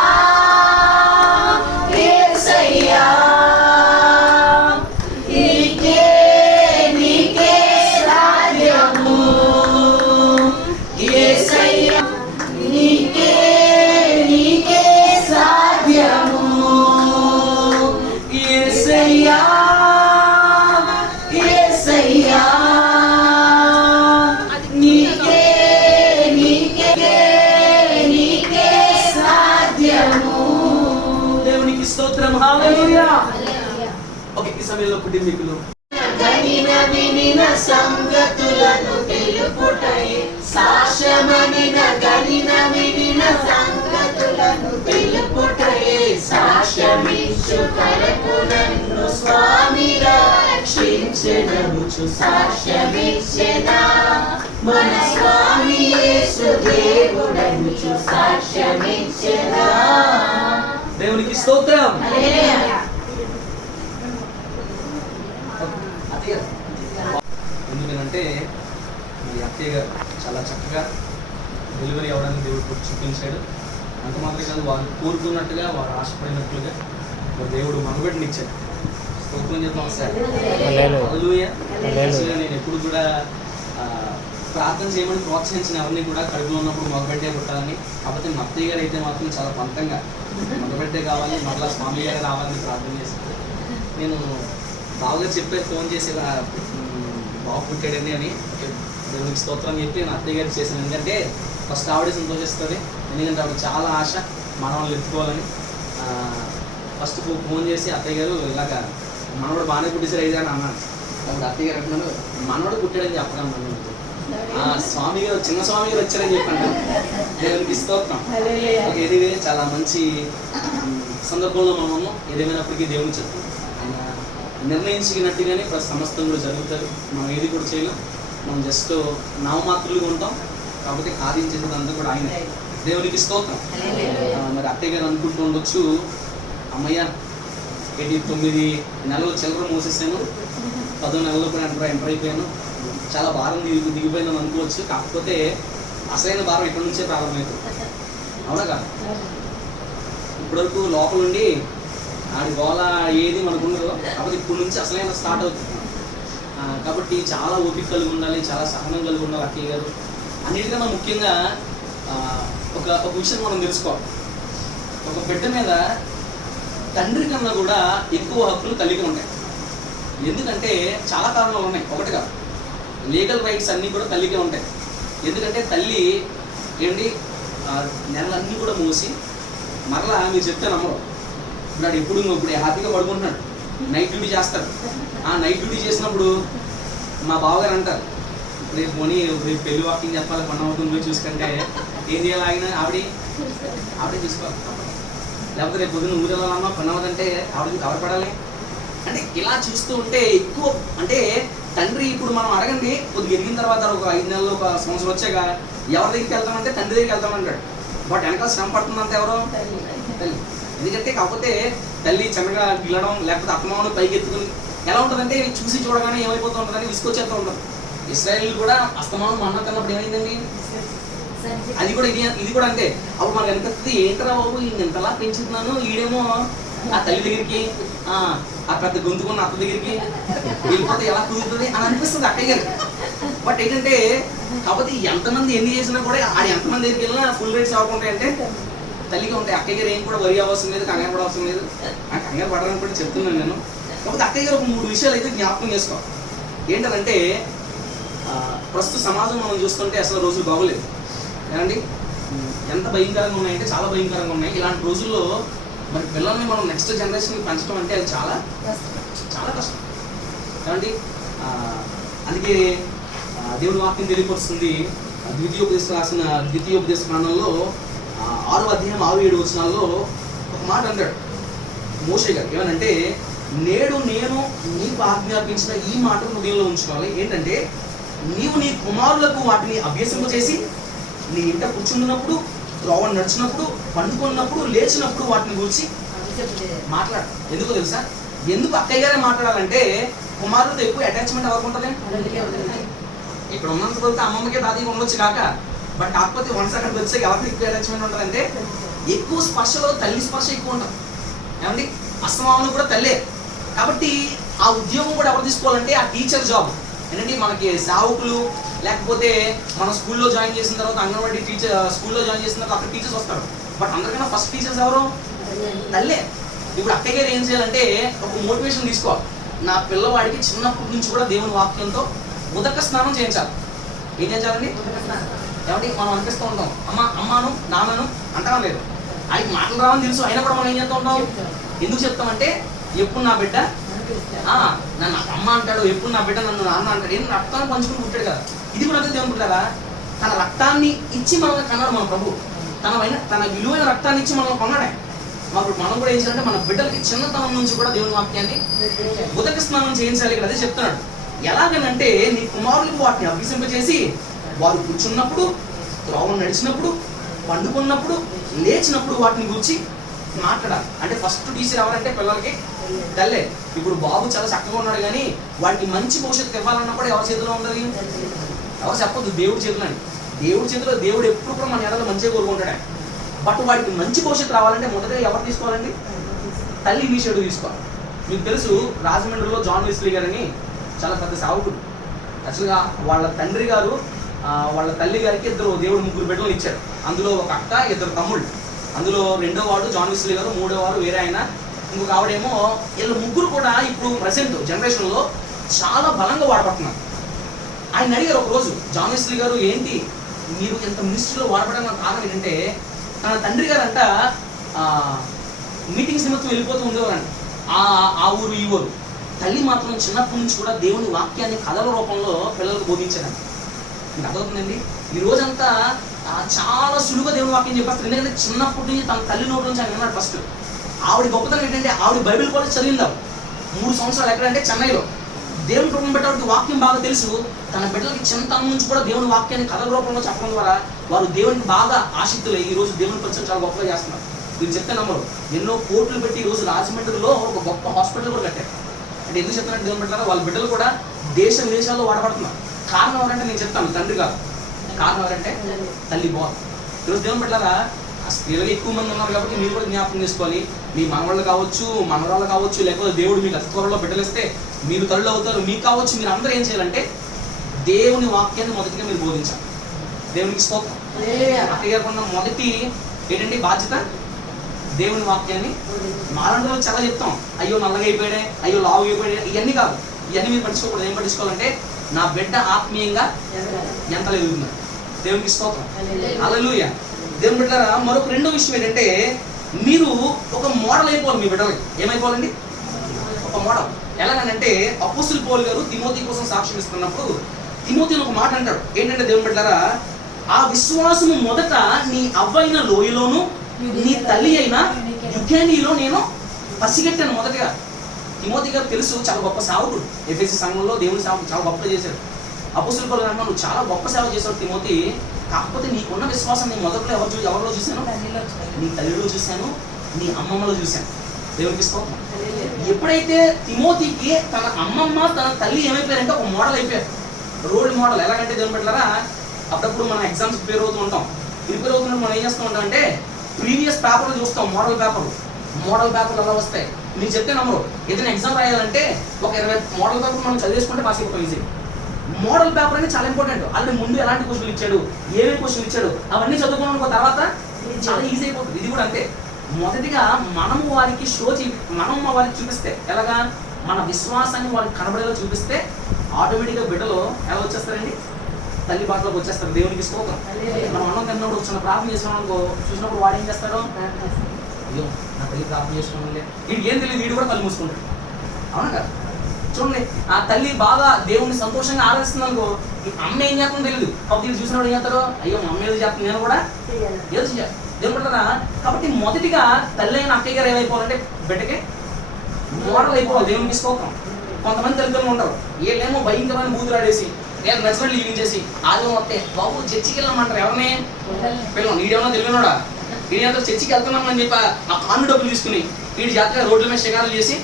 యేసయ్యా నీకే దేవునికి స్తోత్రం. హల్లెలూయా. ఓకే, ఈ సమయంలో కుటుంబీకులు వినిన సంగతులను తెలుపుటయే సాక్ష్యమనిన గనిన వినిన సంగతులను తెలుపుటయే సాక్ష్యమిచ్చు కరకు నన్ను స్వామి రక్షించెదనుచు సాక్ష్యమిచ్చెనా మన స్వామి యేసు దేవుడనుచు సాక్ష్యమిచ్చెనా. దేవునికి స్తోత్రం. ఎందుకంటే మీ అత్తయ్య గారు చాలా చక్కగా డెలివరీ అవ్వడానికి దేవుడు చూపించాడు. అంత మాత్రమే కాదు, వారు కోరుకున్నట్టుగా, వారు ఆశపడినట్లుగా దేవుడు మనుగడని ఇచ్చాడు. స్తోత్రం చెప్తాం సార్. హల్లెలూయా. నేను ఎప్పుడు కూడా ప్రార్థన చేయమని ప్రోత్సహించిన ఎవరిని కూడా కడుపులో ఉన్నప్పుడు మగబెట్టే పుట్టాలని. కాకపోతే మా అత్తయ్య గారు అయితే మాత్రం చాలా పంతంగా మగబెట్టే కావాలి, మరలా స్వామి గారు రావాలని ప్రార్థన చేశాను. నేను బాగా చెప్పే ఫోన్ చేసి బాగా పుట్టాడని అని దేవునికి స్తోత్రం చెప్పి నా అత్తయ్య గారికి చేశాను. ఎందుకంటే ఫస్ట్ ఆవిడే సంతోషిస్తుంది. ఎందుకంటే ఆవిడ చాలా ఆశ మనవాళ్ళు ఎత్తుకోవాలని. ఫస్ట్ ఫోన్ చేసి అత్తయ్య గారు ఇలాగ మనవాడు బాగానే పుట్టేసారు అయితే అని అన్నాను. అప్పుడు అత్తయ్య గారు అంటున్నాడు మనవాడు పుట్టాడని చెప్పడం స్వామి గారు, చిన్న స్వామి గారు వచ్చారని చెప్పండి. దేవునికి స్తోత్రం. ఎదివే చాలా మంచి సందర్భంలో మనము ఏదేమైనప్పటికీ దేవుని చెప్తాం. నిర్ణయించినట్టుగానే సమస్తం కూడా జరుగుతుంది. మనం ఏది కూడా చేయలేం. మనం జస్ట్ నామమాత్రులుగా ఉంటాం. కాబట్టి కార్యించేది అంతా కూడా ఆయన. దేవునికి స్తోత్రం. మరి అత్తయ్య గారు అనుకుంటూ ఉండొచ్చు, అమ్మయ్య 9 నెలలు చిల్లర మోసేసాను, 10 నెలల్లో కూడా ఎంటర్ అయిపోయాను, చాలా భారం దిగిపోయిందని అనుకోవచ్చు. కాకపోతే అసలైన భారం ఇక్కడి నుంచే ప్రారంభమవుతుంది. అవునా కాదు? ఇప్పటివరకు లోపల నుండి ఆడి గోళ ఏది మనకు ఉండదు. కాబట్టి ఇప్పుడు నుంచి అసలైన స్టార్ట్ అవుతుంది. కాబట్టి చాలా ఓపిక కలిగి ఉండాలి, చాలా సహనం కలిగి ఉండాలి అక్కయ్య గారు. అన్నిటికన్నా ముఖ్యంగా ఒక విషయం మనం తెలుసుకోవాలి. ఒక బిడ్డ మీద తండ్రి కన్నా కూడా ఎక్కువ హక్కులు కలిగి ఉంటాయి. ఎందుకంటే చాలా కారణాలు ఉన్నాయి. ఒకటిగా లీగల్ రైట్స్ అన్నీ కూడా తల్లికే ఉంటాయి. ఎందుకంటే తల్లి ఏంటి నెలలన్నీ కూడా మోసి మరలా మీరు చెప్తే నమ్మరు. ఇప్పుడు హ్యాపీగా పడుకుంటున్నాడు, నైట్ డ్యూటీ చేస్తాడు. ఆ నైట్ డ్యూటీ చేసినప్పుడు మా బావగారు అంటారు, రేపు పోనీ రేపు పెళ్లి వాకింగ్ చెప్పాలి, పని అవుతుంది పోయి చూసుకుంటే ఏం చేయాలి ఆయన ఆవిడే చూసుకోవాలి. లేకపోతే రేపు పొద్దున్న ఊరు వెళ్ళాలన్నా పని అవ్వదంటే ఆవిడకి కవరపడాలి. అంటే ఇలా చూస్తూ ఉంటే ఎక్కువ అంటే తండ్రి ఇప్పుడు మనం అడగండి, కొద్దిగా ఎదిగిన తర్వాత ఒక 5 నెలలు 1 సంవత్సరం వచ్చాక ఎవరి దగ్గరికి వెళ్తామంటే తండ్రి దగ్గరికి వెళ్తామంటాడు. బట్ వెనకాల శ్రమ పడుతుందంటే ఎవరో తల్లి. ఎందుకంటే కాకపోతే తల్లి చిన్నగా గిల్లడం లేకపోతే అత్తమామను పైకి ఎత్తుకుని ఎలా ఉంటుందంటే చూసి చూడగానే ఏమైపోతూ ఉంటుందని విసుకొచ్చేస్తూ ఉంటుంది. ఇశ్రాయేల్ కూడా అస్తమానం మన్నా కన్నప్పుడు ఏమైందండి, అది కూడా ఇది కూడా అంతే. అప్పుడు మనకు అనిపిస్తుంది ఏంటరా బాబు ఇంతలా పెంచుతున్నాను, ఈడేమో ఆ తల్లి దగ్గరికి ఆ పెద్ద గొంతుకున్న అత్త దగ్గరికి వెళ్ళిపోతే ఎలా కుదురుతుంది అని అనిపిస్తుంది అక్కయ్య గారు. బట్ ఏంటంటే కాకపోతే ఎంతమంది ఎన్ని చేసినా కూడా ఆడ ఎంతమంది దగ్గరికి వెళ్ళినా ఫుల్ రేట్స్ అవ్వకుంటాయంటే తల్లిగా ఉంటాయి. అక్కయ్య గారు ఏం కూడా వరి అవసరం లేదు, కంగారు పడ అవసరం లేదు. ఆ కంగారు పడడానికి కూడా చెప్తున్నాను నేను. కాకపోతే అక్కయ్య గారు ఒక 3 విషయాలు అయితే జ్ఞాపకం చేసుకోవాలి. ఏంటంటే ప్రస్తుత సమాజం మనం చూస్తుంటే అసలు రోజులు బాగోలేదు ఏమండి. ఎంత భయంకరంగా ఉన్నాయంటే చాలా భయంకరంగా ఉన్నాయి. ఇలాంటి రోజుల్లో మరి పిల్లల్ని మనం నెక్స్ట్ జనరేషన్కి పెంచడం అంటే అది చాలా చాలా కష్టం ఏమండి. అందుకే దేవుని వాక్యం తెలియపరుస్తుంది. ద్వితీయోపదేశ కాండంలో 6వ అధ్యాయం 6-7 వచనాల్లో ఒక మాట అంటాడు మోషే గారు. ఏమనంటే నేడు నేను నీకు ఆజ్ఞాపించిన ఈ మాట హృదయంలో ఉంచుకోవాలి. ఏంటంటే నీవు నీ కుమారులకు వాటిని అభ్యసింపచేసి నీ ఇంట కూర్చున్నప్పుడు, త్రోవ నడిచినప్పుడు, పండుకున్నప్పుడు, లేచినప్పుడు వాటిని గురించి మాట్లాడు. ఎందుకో తెలుసా? ఎందుకు అక్కయ్య గారే మాట్లాడాలంటే కుమారులతో ఎక్కువ అటాచ్మెంట్ అవ్వకుంటుంది. ఇక్కడ ఉన్నంత వరకు అమ్మమ్మకే తాతయ్య ఉండొచ్చు కాక, బట్ కాకపోతే వన్స్ అక్కడికి వచ్చే ఎవరికి ఎక్కువ అటాచ్మెంట్ ఉంటుందంటే ఎక్కువ స్పర్శలో తల్లి స్పర్శ ఎక్కువ ఉంటుంది ఏమండి. అస్తమానం కూడా తల్లే. కాబట్టి ఆ ఉద్యోగం కూడా ఎవరు తీసుకోవాలంటే ఆ టీచర్ జాబ్. ఏంటంటే మనకి సేవకులు లేకపోతే మన స్కూల్లో జాయిన్ చేసిన తర్వాత అంగన్వాడీ టీచర్ స్కూల్లో జాయిన్ చేసిన తర్వాత అక్కడ టీచర్స్ వస్తారు. బట్ అందరికన్నా ఫస్ట్ టీచర్స్ ఎవరు? తల్లే. ఇప్పుడు అక్కయ్య గారు ఏం చేయాలంటే ఒక మోటివేషన్ తీసుకోవాలి. నా పిల్లవాడికి చిన్నప్పటి నుంచి కూడా దేవుని వాక్యంతో ఉదక స్నానం చేయించాలి. ఏం చేయించాలండి? ఏమంటే మనం అనిపిస్తూ ఉంటాం అమ్మాను నాన్నను అంటాం లేదు. ఆయనకి మాటలు రావని తెలుసు, అయినా కూడా మనం ఏం చేస్తూ ఉంటాం? ఎందుకు చెప్తామంటే ఎప్పుడు నా బిడ్డ నన్ను అమ్మ అంటాడు, ఎప్పుడు నా బిడ్డ నన్ను నాన్న అంటాడు. ఏం రక్తాన్ని పంచుకుని పుట్టాడు కదా. ఇది కూడా అంతే దేవుని కదా, తన రక్తాన్ని ఇచ్చి మనల్ని కన్నాడు మన ప్రభు. తన విలువైన రక్తాన్ని ఇచ్చి మనల్ని కొన్నాడే. మనం కూడా ఏం చేయాలంటే మన బిడ్డలకి చిన్నతనం నుంచి కూడా దేవుని వాక్యాన్ని ఉదక స్నానం చేయించాలి. ఇక్కడ అదే చెప్తున్నాడు. ఎలాగనంటే నీ కుమారులకు వాటిని అభ్యసింపజేసి వారు కూర్చున్నప్పుడు, త్రోవను నడిచినప్పుడు, పండుకున్నప్పుడు, లేచినప్పుడు వాటిని గురించి మాట్లాడాలి. అంటే ఫస్ట్ టీచర్ ఎవరంటే పిల్లలకి తల్లే. ఇప్పుడు బాబు చాలా చక్కగా ఉన్నాడు కానీ వాటికి మంచి భవిష్యత్తు ఇవ్వాలన్నా కూడా ఎవరి చేతిలో ఉండదు? ఎవరు చెప్పొద్దు, దేవుడి చేతిలో అండి. దేవుడి చేతిలో దేవుడు ఎప్పుడు కూడా మన ఎడలో మంచిగా కోరుకుంటాడు. బట్ వాటికి మంచి భవిష్యత్తు రావాలంటే మొదటగా ఎవరు తీసుకోవాలండి? తల్లి ఇనిషియేటివ్ తీసుకోవాలి. మీకు తెలుసు, రాజమండ్రిలో జాన్ వెస్లీ గారని చాలా పెద్ద సావుకుడు. యాక్చువల్గా వాళ్ళ తండ్రి గారు వాళ్ళ తల్లి గారికి దేవుడు 3 బిడ్డలు ఇచ్చారు. అందులో ఒక అక్క, 2 తమ్ముళ్ళు. అందులో 2వ వాడు జాన్ వెస్లీ గారు, 3వ వారు వేరే ఆయన, ఇంకొక ఆవిడేమో. వీళ్ళు 3 కూడా ఇప్పుడు ప్రజెంట్ జనరేషన్లో చాలా బలంగా వాడబడుతున్నారు. ఆయన అడిగారు ఒకరోజు, జాన్ వెస్లీ గారు ఏంటి మీరు ఎంత మినిస్ట్రీలో వాడబడడానికి కారణం ఏంటంటే, తన తండ్రి గారు అంట మీటింగ్స్ నిమిత్తం వెళ్ళిపోతూ ఉండేవారంట ఆ ఊరు ఈ ఊరు. తల్లి మాత్రం చిన్నప్పటి నుంచి కూడా దేవుని వాక్యాన్ని కథల రూపంలో పిల్లలకు బోధించారంట. మీకు అర్థమవుతుందండి? ఈ రోజంతా చాలా సులువుగా దేవుని వాక్యం చెప్పేస్తారు. ఎందుకంటే చిన్నప్పటి నుంచి తన తల్లి నోటి నుంచి ఆయన విన్నాడు. ఫస్ట్ ఆవిడ గొప్పతనం ఏంటంటే ఆవిడ బైబిల్ కాలేజ్ చదివిందాం 3 సంవత్సరాలు. ఎక్కడంటే చెన్నైలో. దేవుని కుటుంబం పెట్టడానికి వాక్యం బాగా తెలుసు. తన బిడ్డలకి చిన్నతనం నుంచి కూడా దేవుని వాక్యాన్ని కథల రూపంలో చెప్పడం ద్వారా వారు దేవునికి బాగా ఆసక్తులై ఈ రోజు దేవుని పరిచయం చాలా గొప్పగా చేస్తున్నారు. మీరు చెప్తే నమ్మరు, ఎన్నో కోట్లు పెట్టి ఈ రోజు రాజమండ్రిలో ఒక గొప్ప హాస్పిటల్ కూడా కట్టారు. అంటే ఎందుకు చెప్తానంటే దేవుని బిడ్డలారా, వాళ్ళ బిడ్డలు కూడా దేశ విదేశాల్లో వాడబడుతున్నారు. కారణం ఎవరంటే నేను చెప్తాను, తండ్రి కాదు. కారణం ఎవరంటే తల్లి బాధ. ఈరోజు దేవుని బిడ్డలారా, ఆ స్త్రీలుగా ఎక్కువ మంది ఉన్నారు కాబట్టి మీరు కూడా జ్ఞాపకం చేసుకోవాలి. మీ మనవాళ్ళు కావచ్చు, మనవరాళ్ళు కావచ్చు, లేకపోతే దేవుడు మీకు అతి త్వరలో బిడ్డలిస్తే మీరు తల్లు అవుతారు. మీకు కావచ్చు, మీరు అందరూ ఏం చేయాలంటే దేవుని వాక్యాన్ని మొదటిగా మీరు బోధించాలి. దేవునికి స్తోత్రం. అక్కయ్య కొన్న మొదటి ఏంటంటే బాధ్యత దేవుని వాక్యాన్ని. మాలాంటి రోజు చాలా చెప్తాం, అయ్యో నల్లగా అయిపోయాడే, అయ్యో లావు అయిపోయాడే, ఇవన్నీ కాదు. ఇవన్నీ మీరు పట్టించుకోకూడదు. ఏం పట్టించుకోవాలంటే నా బిడ్డ ఆత్మీయంగా ఎంత ఎదుగుతున్నారు. దేవునికి స్తోత్రం. హల్లెలూయా. దేవుని బిడ్డలారా, మరొక రెండో విషయం ఏంటంటే మీరు ఒక మోడల్ అయిపోవాలి. మీ బిడ్డలకి ఏమైపోవాలండి? ఒక మోడల్. ఎలాగనంటే అపోస్తలుడు పౌలు గారు తిమోతి కోసం సాక్ష్యం ఇస్తున్నప్పుడు తిమోతిని ఒక మాట అంటాడు. ఏంటంటే దేవుని బిడ్డలారా, ఆ విశ్వాసము మొదట నీ అవ్వైన లోయలోను నీ తల్లి అయిన యుకేనీలో నేను పసిగట్టాను. మొదటిగా తిమోతి గారు తెలుసు, చాలా గొప్ప సేవకుడు. ఎఫెసీ సంఘంలో దేవుని సేవ చాలా గొప్పగా చేశాడు. అపోస్తలుడు పౌలు గారు నువ్వు చాలా గొప్ప సేవ చేశాడు తిమోతి, కాకపోతే నీకున్న విశ్వాసం నేను మొదట్లో ఎవరిలో చూశాను? నీ తల్లిలో చూశాను, నీ అమ్మమ్మలో చూశాను. దేవునికి స్తోత్రం. ఎప్పుడైతే తిమోతికి తన అమ్మమ్మ తన తల్లి ఏమైపోయారంటే ఒక మోడల్ అయిపోయారు, రోల్ మోడల్. ఎలాగంటే దేవుని బిడ్డలారా, అప్పుడప్పుడు మనం ఎగ్జామ్స్ ప్రిపేర్ అవుతూ ఉంటాం. ప్రిపేర్ అవుతున్నప్పుడు మనం ఏం చేస్తూ ఉంటాం అంటే ప్రీవియస్ పేపర్లు చూస్తాం. మోడల్ పేపర్లు ఎలా వస్తాయి మీరు చెప్తే నమ్మరు. ఏదైనా ఎగ్జామ్ రాయాలంటే ఒక 20 మోడల్ పేపర్ మనం చదివేసుకుంటే పాస్ అయిపోతాం ఈజీ. మోడల్ పేపర్ అనేది చాలా ఇంపార్టెంట్. అలాగే ముందు ఎలాంటి క్వశ్చన్లు ఇచ్చాడు, ఏమేమి క్వశ్చన్లు ఇచ్చాడు, అవన్నీ చదువుకున్న తర్వాత చాలా ఈజీ అయిపోతుంది. ఇది కూడా అంతే. మొదటిగా మనము వారికి మనం వారికి చూపిస్తే, ఎలాగా మన విశ్వాసాన్ని వారికి కనబడేలా చూపిస్తే ఆటోమేటిక్గా బిడ్డలో ఎలా వచ్చేస్తారండి? తల్లి బాటలోకి వచ్చేస్తారు. దేవునికి స్తోత్రం. మనం అన్నం తిన్నప్పుడు వచ్చిన ప్రార్థన చేసుకున్నాం చూసినప్పుడు వాడు ఏం చేస్తాడు? అయ్యో నా తల్లి ప్రార్థన చేసుకోవాలి, వీడికి ఏం తెలియదు, వీడు కూడా తల్లి మూసుకుంటాడు. అవునా కదా? చూడండి, ఆ తల్లి బాగా దేవుణ్ణి సంతోషంగా ఆరాధిస్తుంది అనుకో, అమ్మ ఏం చేస్తుందో తెలియదు. కాబట్టి వీళ్ళు చూసినప్పుడు ఏం చేస్తారో, అయ్యో మా అమ్మ ఏదో చేస్తుంది, నేను కూడా ఏదో చేయాలి. దేవుని బిడ్డలారా, కాబట్టి మొదటిగా తల్లి అయిన అక్కయ్య గారు ఏమైపోవాలంటే బిడ్డకి మోడల్ అయిపోవాలి. దేవునికి స్తోత్రం. కొంతమంది తల్లిదండ్రులు ఉంటారు, వీళ్ళేమో భయంకరమైన బూతులు ఆడేసి నేను నచ్చినట్లు లీవింగ్ చేసి ఆదివారం వస్తే బాబు చర్చికి వెళ్ళమంటారు. ఎవరిని? పిల్లలు. వీడేమన్నా తెలియనోడా? వీడితో చర్చికి వెళ్తున్నామని చెప్పి ఆ కాన్ను డబ్బులు తీసుకుని వీడి జాతరగా రోడ్ల మీద షికారులు చేసి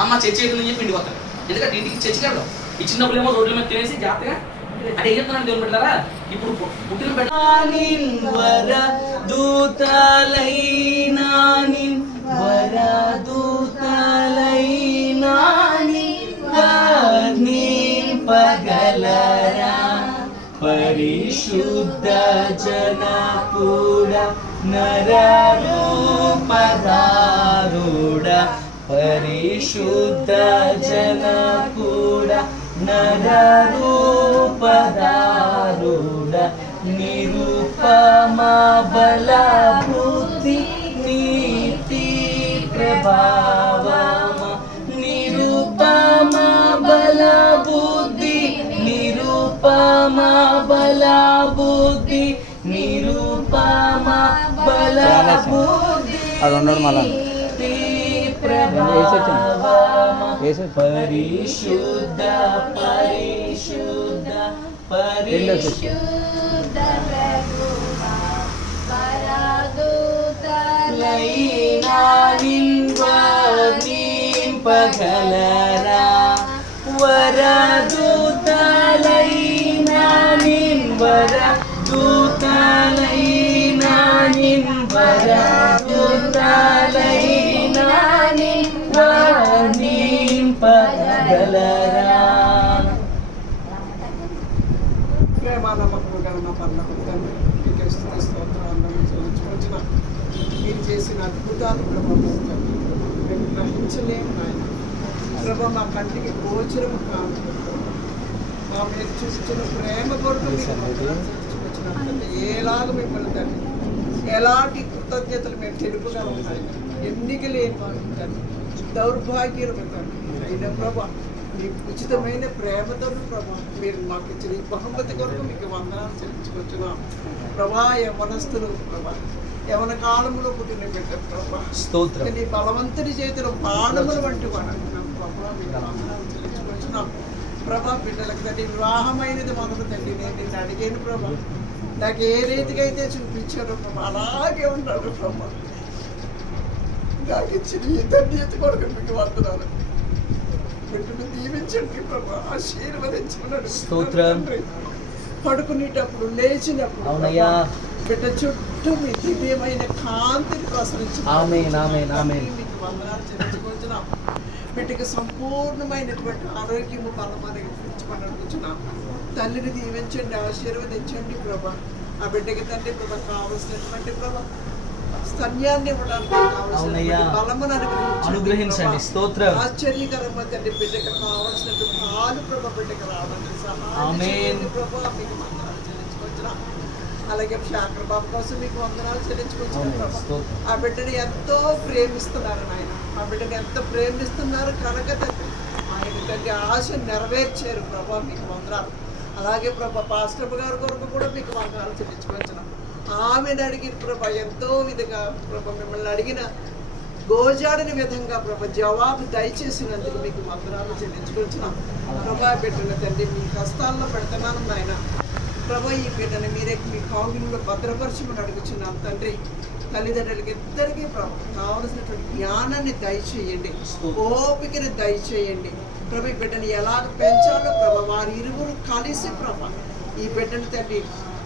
అమ్మ చర్చి అయిపోయిందని చెప్పి ఇంటికి వస్తాడు. ఎందుకంటే ఇంటికి చర్చికి వెళ్ళడం, ఇచ్చిన డబ్బులు ఏమో రోడ్ల మీద తినేసి జాతరగా. అంటే ఏం చెప్తున్నాను దేవుని బిడ్డలారా, ఇప్పుడు పుట్టిన బిడ్డ పగలరా పరిశుద్ధ జనకుడ నరరూపధారుడ పరిశుద్ధ జనకుడ నరరూపధారుడ నిరుపమ బల బుద్ధి ప్రభావమా నిరుపమ బల బుద్ధి నిరుపమ బల బుద్ధి నిరుపమ బల బుద్ధి ప్రభావమా పరిశుద్ధ పరిశుద్ధ పరిశుద్ధ లైనా నింపగలరా వరదూతలైనా వరదూతలైనా వరదూతలైనా నింపగలరా. ప్రేమ నమ్మకం గల నా పరలోకపు తండ్రి, నీకే స్తుతి స్తోత్రాలు చెల్లించుకొచ్చిన మీరు చేసిన అద్భుతాలు ప్రభావం మేము గ్రహించలేము నాయన. ప్రభా మా కంటికి గోచరము కాదు. మా మీద చూసిన ప్రేమ కొరకు చెల్లించుకొచ్చినట్లయితే ఎలాగ మిమ్మల్ని తండ్రి ఎలాంటి కృతజ్ఞతలు మేము తెలుపుగా ఉన్నాయి. ఎన్నిక లేని వారు తండ్రి, దౌర్భాగ్యులు తండ్రి అయిన ప్రభా మీ ఉచితమైన ప్రేమతో ప్రభా మీరు మాకు ఇచ్చిన ఈ బహుమతి కొరకు మీకు వందనాలు చెల్లించుకొచ్చున్నాం ప్రభా. యవనస్తులు ప్రభా, యవన కాలంలో పుట్టిన బిడ్డ ప్రభా, స్తోత్రం. నీ బలవంతుని చేతిలో బాణములు వంటి వాడుకున్నాం ప్రభా, మీకు వందనాలు చెల్లించుకొచ్చున్నాం ప్రభా. బిడ్డలకు తండ్రి వివాహమైనది మొదలు తండ్రి నేను నిన్ను అడిగాను ప్రభా, నాకు ఏ రీతిగా అయితే చూపించారో ప్రభా అలాగే ఉన్నాడు ప్రభా. నాకు ఇచ్చిన ఈ ధన్యత కొరకు మీకు వందనాలు. బిడ్డను దీవించండి ప్రభా, ఆశీర్వదించమన్నాడు స్తోత్రం. పడుకునేటప్పుడు లేచినప్పుడు అవునయ్యా. బిడ్డ చుట్టూ మీ దివ్యమైన కాంతిని ప్రసరించారు. ఆమేన్, ఆమేన్, ఆమేన్. మీకు వందనాలు చెల్లించుకుంటున్నాం. బిడ్డకి సంపూర్ణమైనటువంటి ఆరోగ్యము బలమని ఇచ్చిపడుతున్నాం. తల్లిని దీవించండి, ఆశీర్వదించండి ప్రభా. ఆ బిడ్డకి తండ్రి ప్రభా కావలసినటువంటి ప్రభా స్తన్యాన్ని ఇవ్వడానికి కావలసినటువంటి బలమును అనుగ్రహించండి. స్తోత్రం. ఆశ్చర్యకరంగా తండ్రి బిడ్డకి కావలసినటువంటి పాలు ప్రభా బిడ్డకి రావడానికి సహాయం ఆమేన్. చేయండి ప్రభా. మీకు వందనాలు చెల్లించుకుంటున్నాం. అలాగే శాఖర్ బాబు కోసం మీకు వందనాలు చెల్లించుకుంటున్నాం ప్రభా. ఆ బిడ్డని ఎంతో ప్రేమిస్తున్నారు నాయన. ఆ బిడ్డని ఎంతో ప్రేమిస్తున్నారు కనుక తండ్రి ఆయన తండ్రి ఆశ నెరవేర్చారు ప్రభా, మీకు వందనాలు. అలాగే ప్రభా పాస్టర్ గారి కొరకు కూడా మీకు వందనాలు చెల్లించుకుంటున్నాం. ఆమెను అడిగిన ప్రభా ఎంతో విధంగా ప్రభా మిమ్మల్ని అడిగిన గోజాడిన విధంగా ప్రభా జవాబు దయచేసినందుకు మీకు వందనాలు చెల్లించుకుంటున్నాం ప్రభా. బిడ్డల తండ్రి మీ కష్టాల్లో పెడుతున్నాను నాయన ప్రభా. ఈ బిడ్డని మీరే మీ కౌగిలిలో భద్రపరచమని అడుగుచున్నాం తండ్రి. తల్లిదండ్రులకి ఇద్దరికీ ప్రభా కావలసినటువంటి జ్ఞానాన్ని దయచేయండి, ఓపికని దయచేయండి ప్రభా. ఈ బిడ్డని ఎలా పెంచాలో ప్రభా వారి ఇరువురు కలిసి ప్రభా ఈ బిడ్డని తండ్రి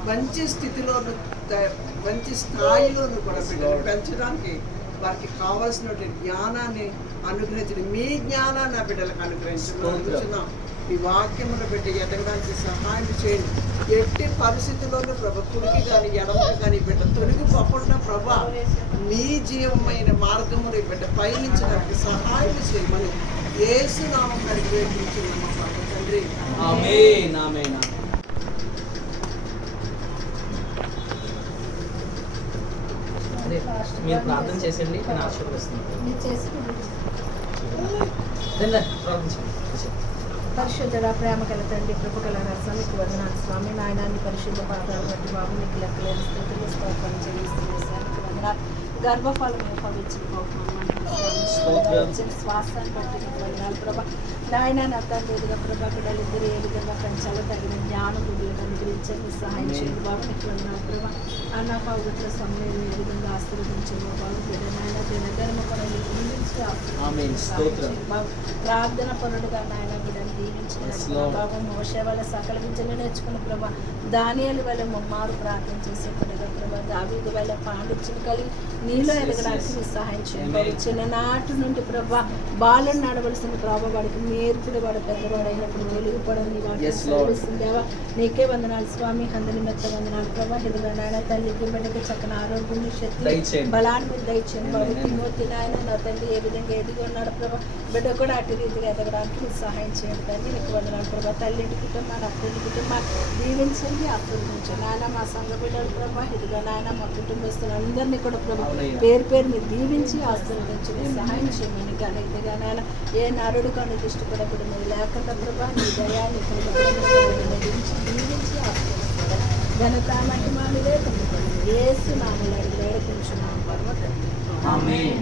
మంచి స్థితిలోను మంచి స్థాయిలోను కూడా బిడ్డను పెంచడానికి వారికి కావాల్సినటువంటి జ్ఞానాన్ని అనుగ్రహించండి. మీ జ్ఞానాన్ని ఆ బిడ్డలకు అనుగ్రహించున్నాం. ఈ వాక్యమును బిడ్డ ఎదగడానికి సహాయం చేయండి. ఎట్టి పరిస్థితుల్లోనూ ప్రభా కుడికి కానీ ఎడమకి కానీ బిడ్డ తొలగిపోకుండా ప్రభా మీ జీవమైన మార్గమును ఈ బిడ్డ పయనించడానికి సహాయం చేయమని యేసు నామం అడిగి వేడుకుంటున్నాము తండ్రి. ఆమేన్, ఆమేన్. అదే మీరు ప్రార్థన చేసేయండి, నేను ఆశీర్వదిస్తున్నాను. ప్రార్థించండి. పరిశుద్ధుడా, ప్రేమ కల తండ్రి, కృప కల రసం మీకు వందనాలు స్వామి. నాయనాన్ని పరిశుద్ధ పాదాలు బట్టి బాబు మీకు లెక్కలేని స్థితిలో స్తోత్రం చెల్లిస్తున్నానికి వందనాలు. గర్భఫలం శ్వాసాన్ని బట్టి మీకు వందనాలు ప్రభా. నాయన నా తండ్రి ఎదుగా ప్రభా బిడ్డలు ఇద్దరు ఏ విధంగా పెంచాలో తగిన జ్ఞానం బుద్ధులకు అనుగ్రహించండి, సహాయం చేయండి బాబు. మీకు వందనాలు ప్రభా. అన్న పవిత్ర సమయం ఏ విధంగా ఆశీర్వదించండి బాబు. బిడ్డ నాయన దినధర్మ పనులు బాబు. ప్రార్థన పనులుగా నాయన బిడ్డను దీవించిన బాబు. మోసే వాళ్ళ సకల విద్యలు నేర్చుకున్న ప్రభా. దానియాలు వల్ల ముమ్మారు ప్రార్థన చేసే పనుగా ప్రభా. దావీదు వల్ల పాండిత్యం కలిగి నీలో ఎదగడానికి మీ సహాయం చేయండి. చిన్ననాటి నుండి ప్రభా బాలను నడవలసిన ప్రభా వాడికి నేర్పుడు వాడు పెద్దవాడు అయినప్పుడు వెలుగుపడని వాటిస్తుందేవా. నీకే వందనాలు స్వామి. అందరి మెత్త వందనాలు ప్రభా. ఎదుగు నాయన తల్లికి బిడ్డకి చక్కని ఆరోగ్యం శక్తి బలాన్ని మీరు దయచేయండి బాబు. తిమోతి నాయన నా తండ్రి ఏ విధంగా ఎదిగి ఉన్నాడు ప్రభా. బిడ్డ కూడా అటు రీతిగా ఎదగడానికి మీరు సహాయం చేయండి తండ్రి నీకు వందనాలు ప్రభా. తల్లింటి కుటుంబాన్ని అత్తింటి కుటుంబాన్ని దీవించండి, ఆశీర్వదించండి నాయన. మా సంఘ బిడ్డలు ప్రభా, ఇదిగా నాయన మా కుటుంబస్తులు అందరినీ కూడా ప్రభా పేరు పేరు మీరు దీవించి ఆశీర్వదించండి, సహాయం చేయమని. కానీ ఇదిగా నాయన ఏ నరుడు కానీ ఇష్టపడకుండా మీరు లేకుండా ప్రభా నీ దయాన్ని దీవించి ఆశీర్వదించండి. ఘనత మహిమ మీరే పొందుకోండి. యేసు నామములో అడిగి వేడుకుంటున్నాము పరమ తండ్రి. ఆమేన్.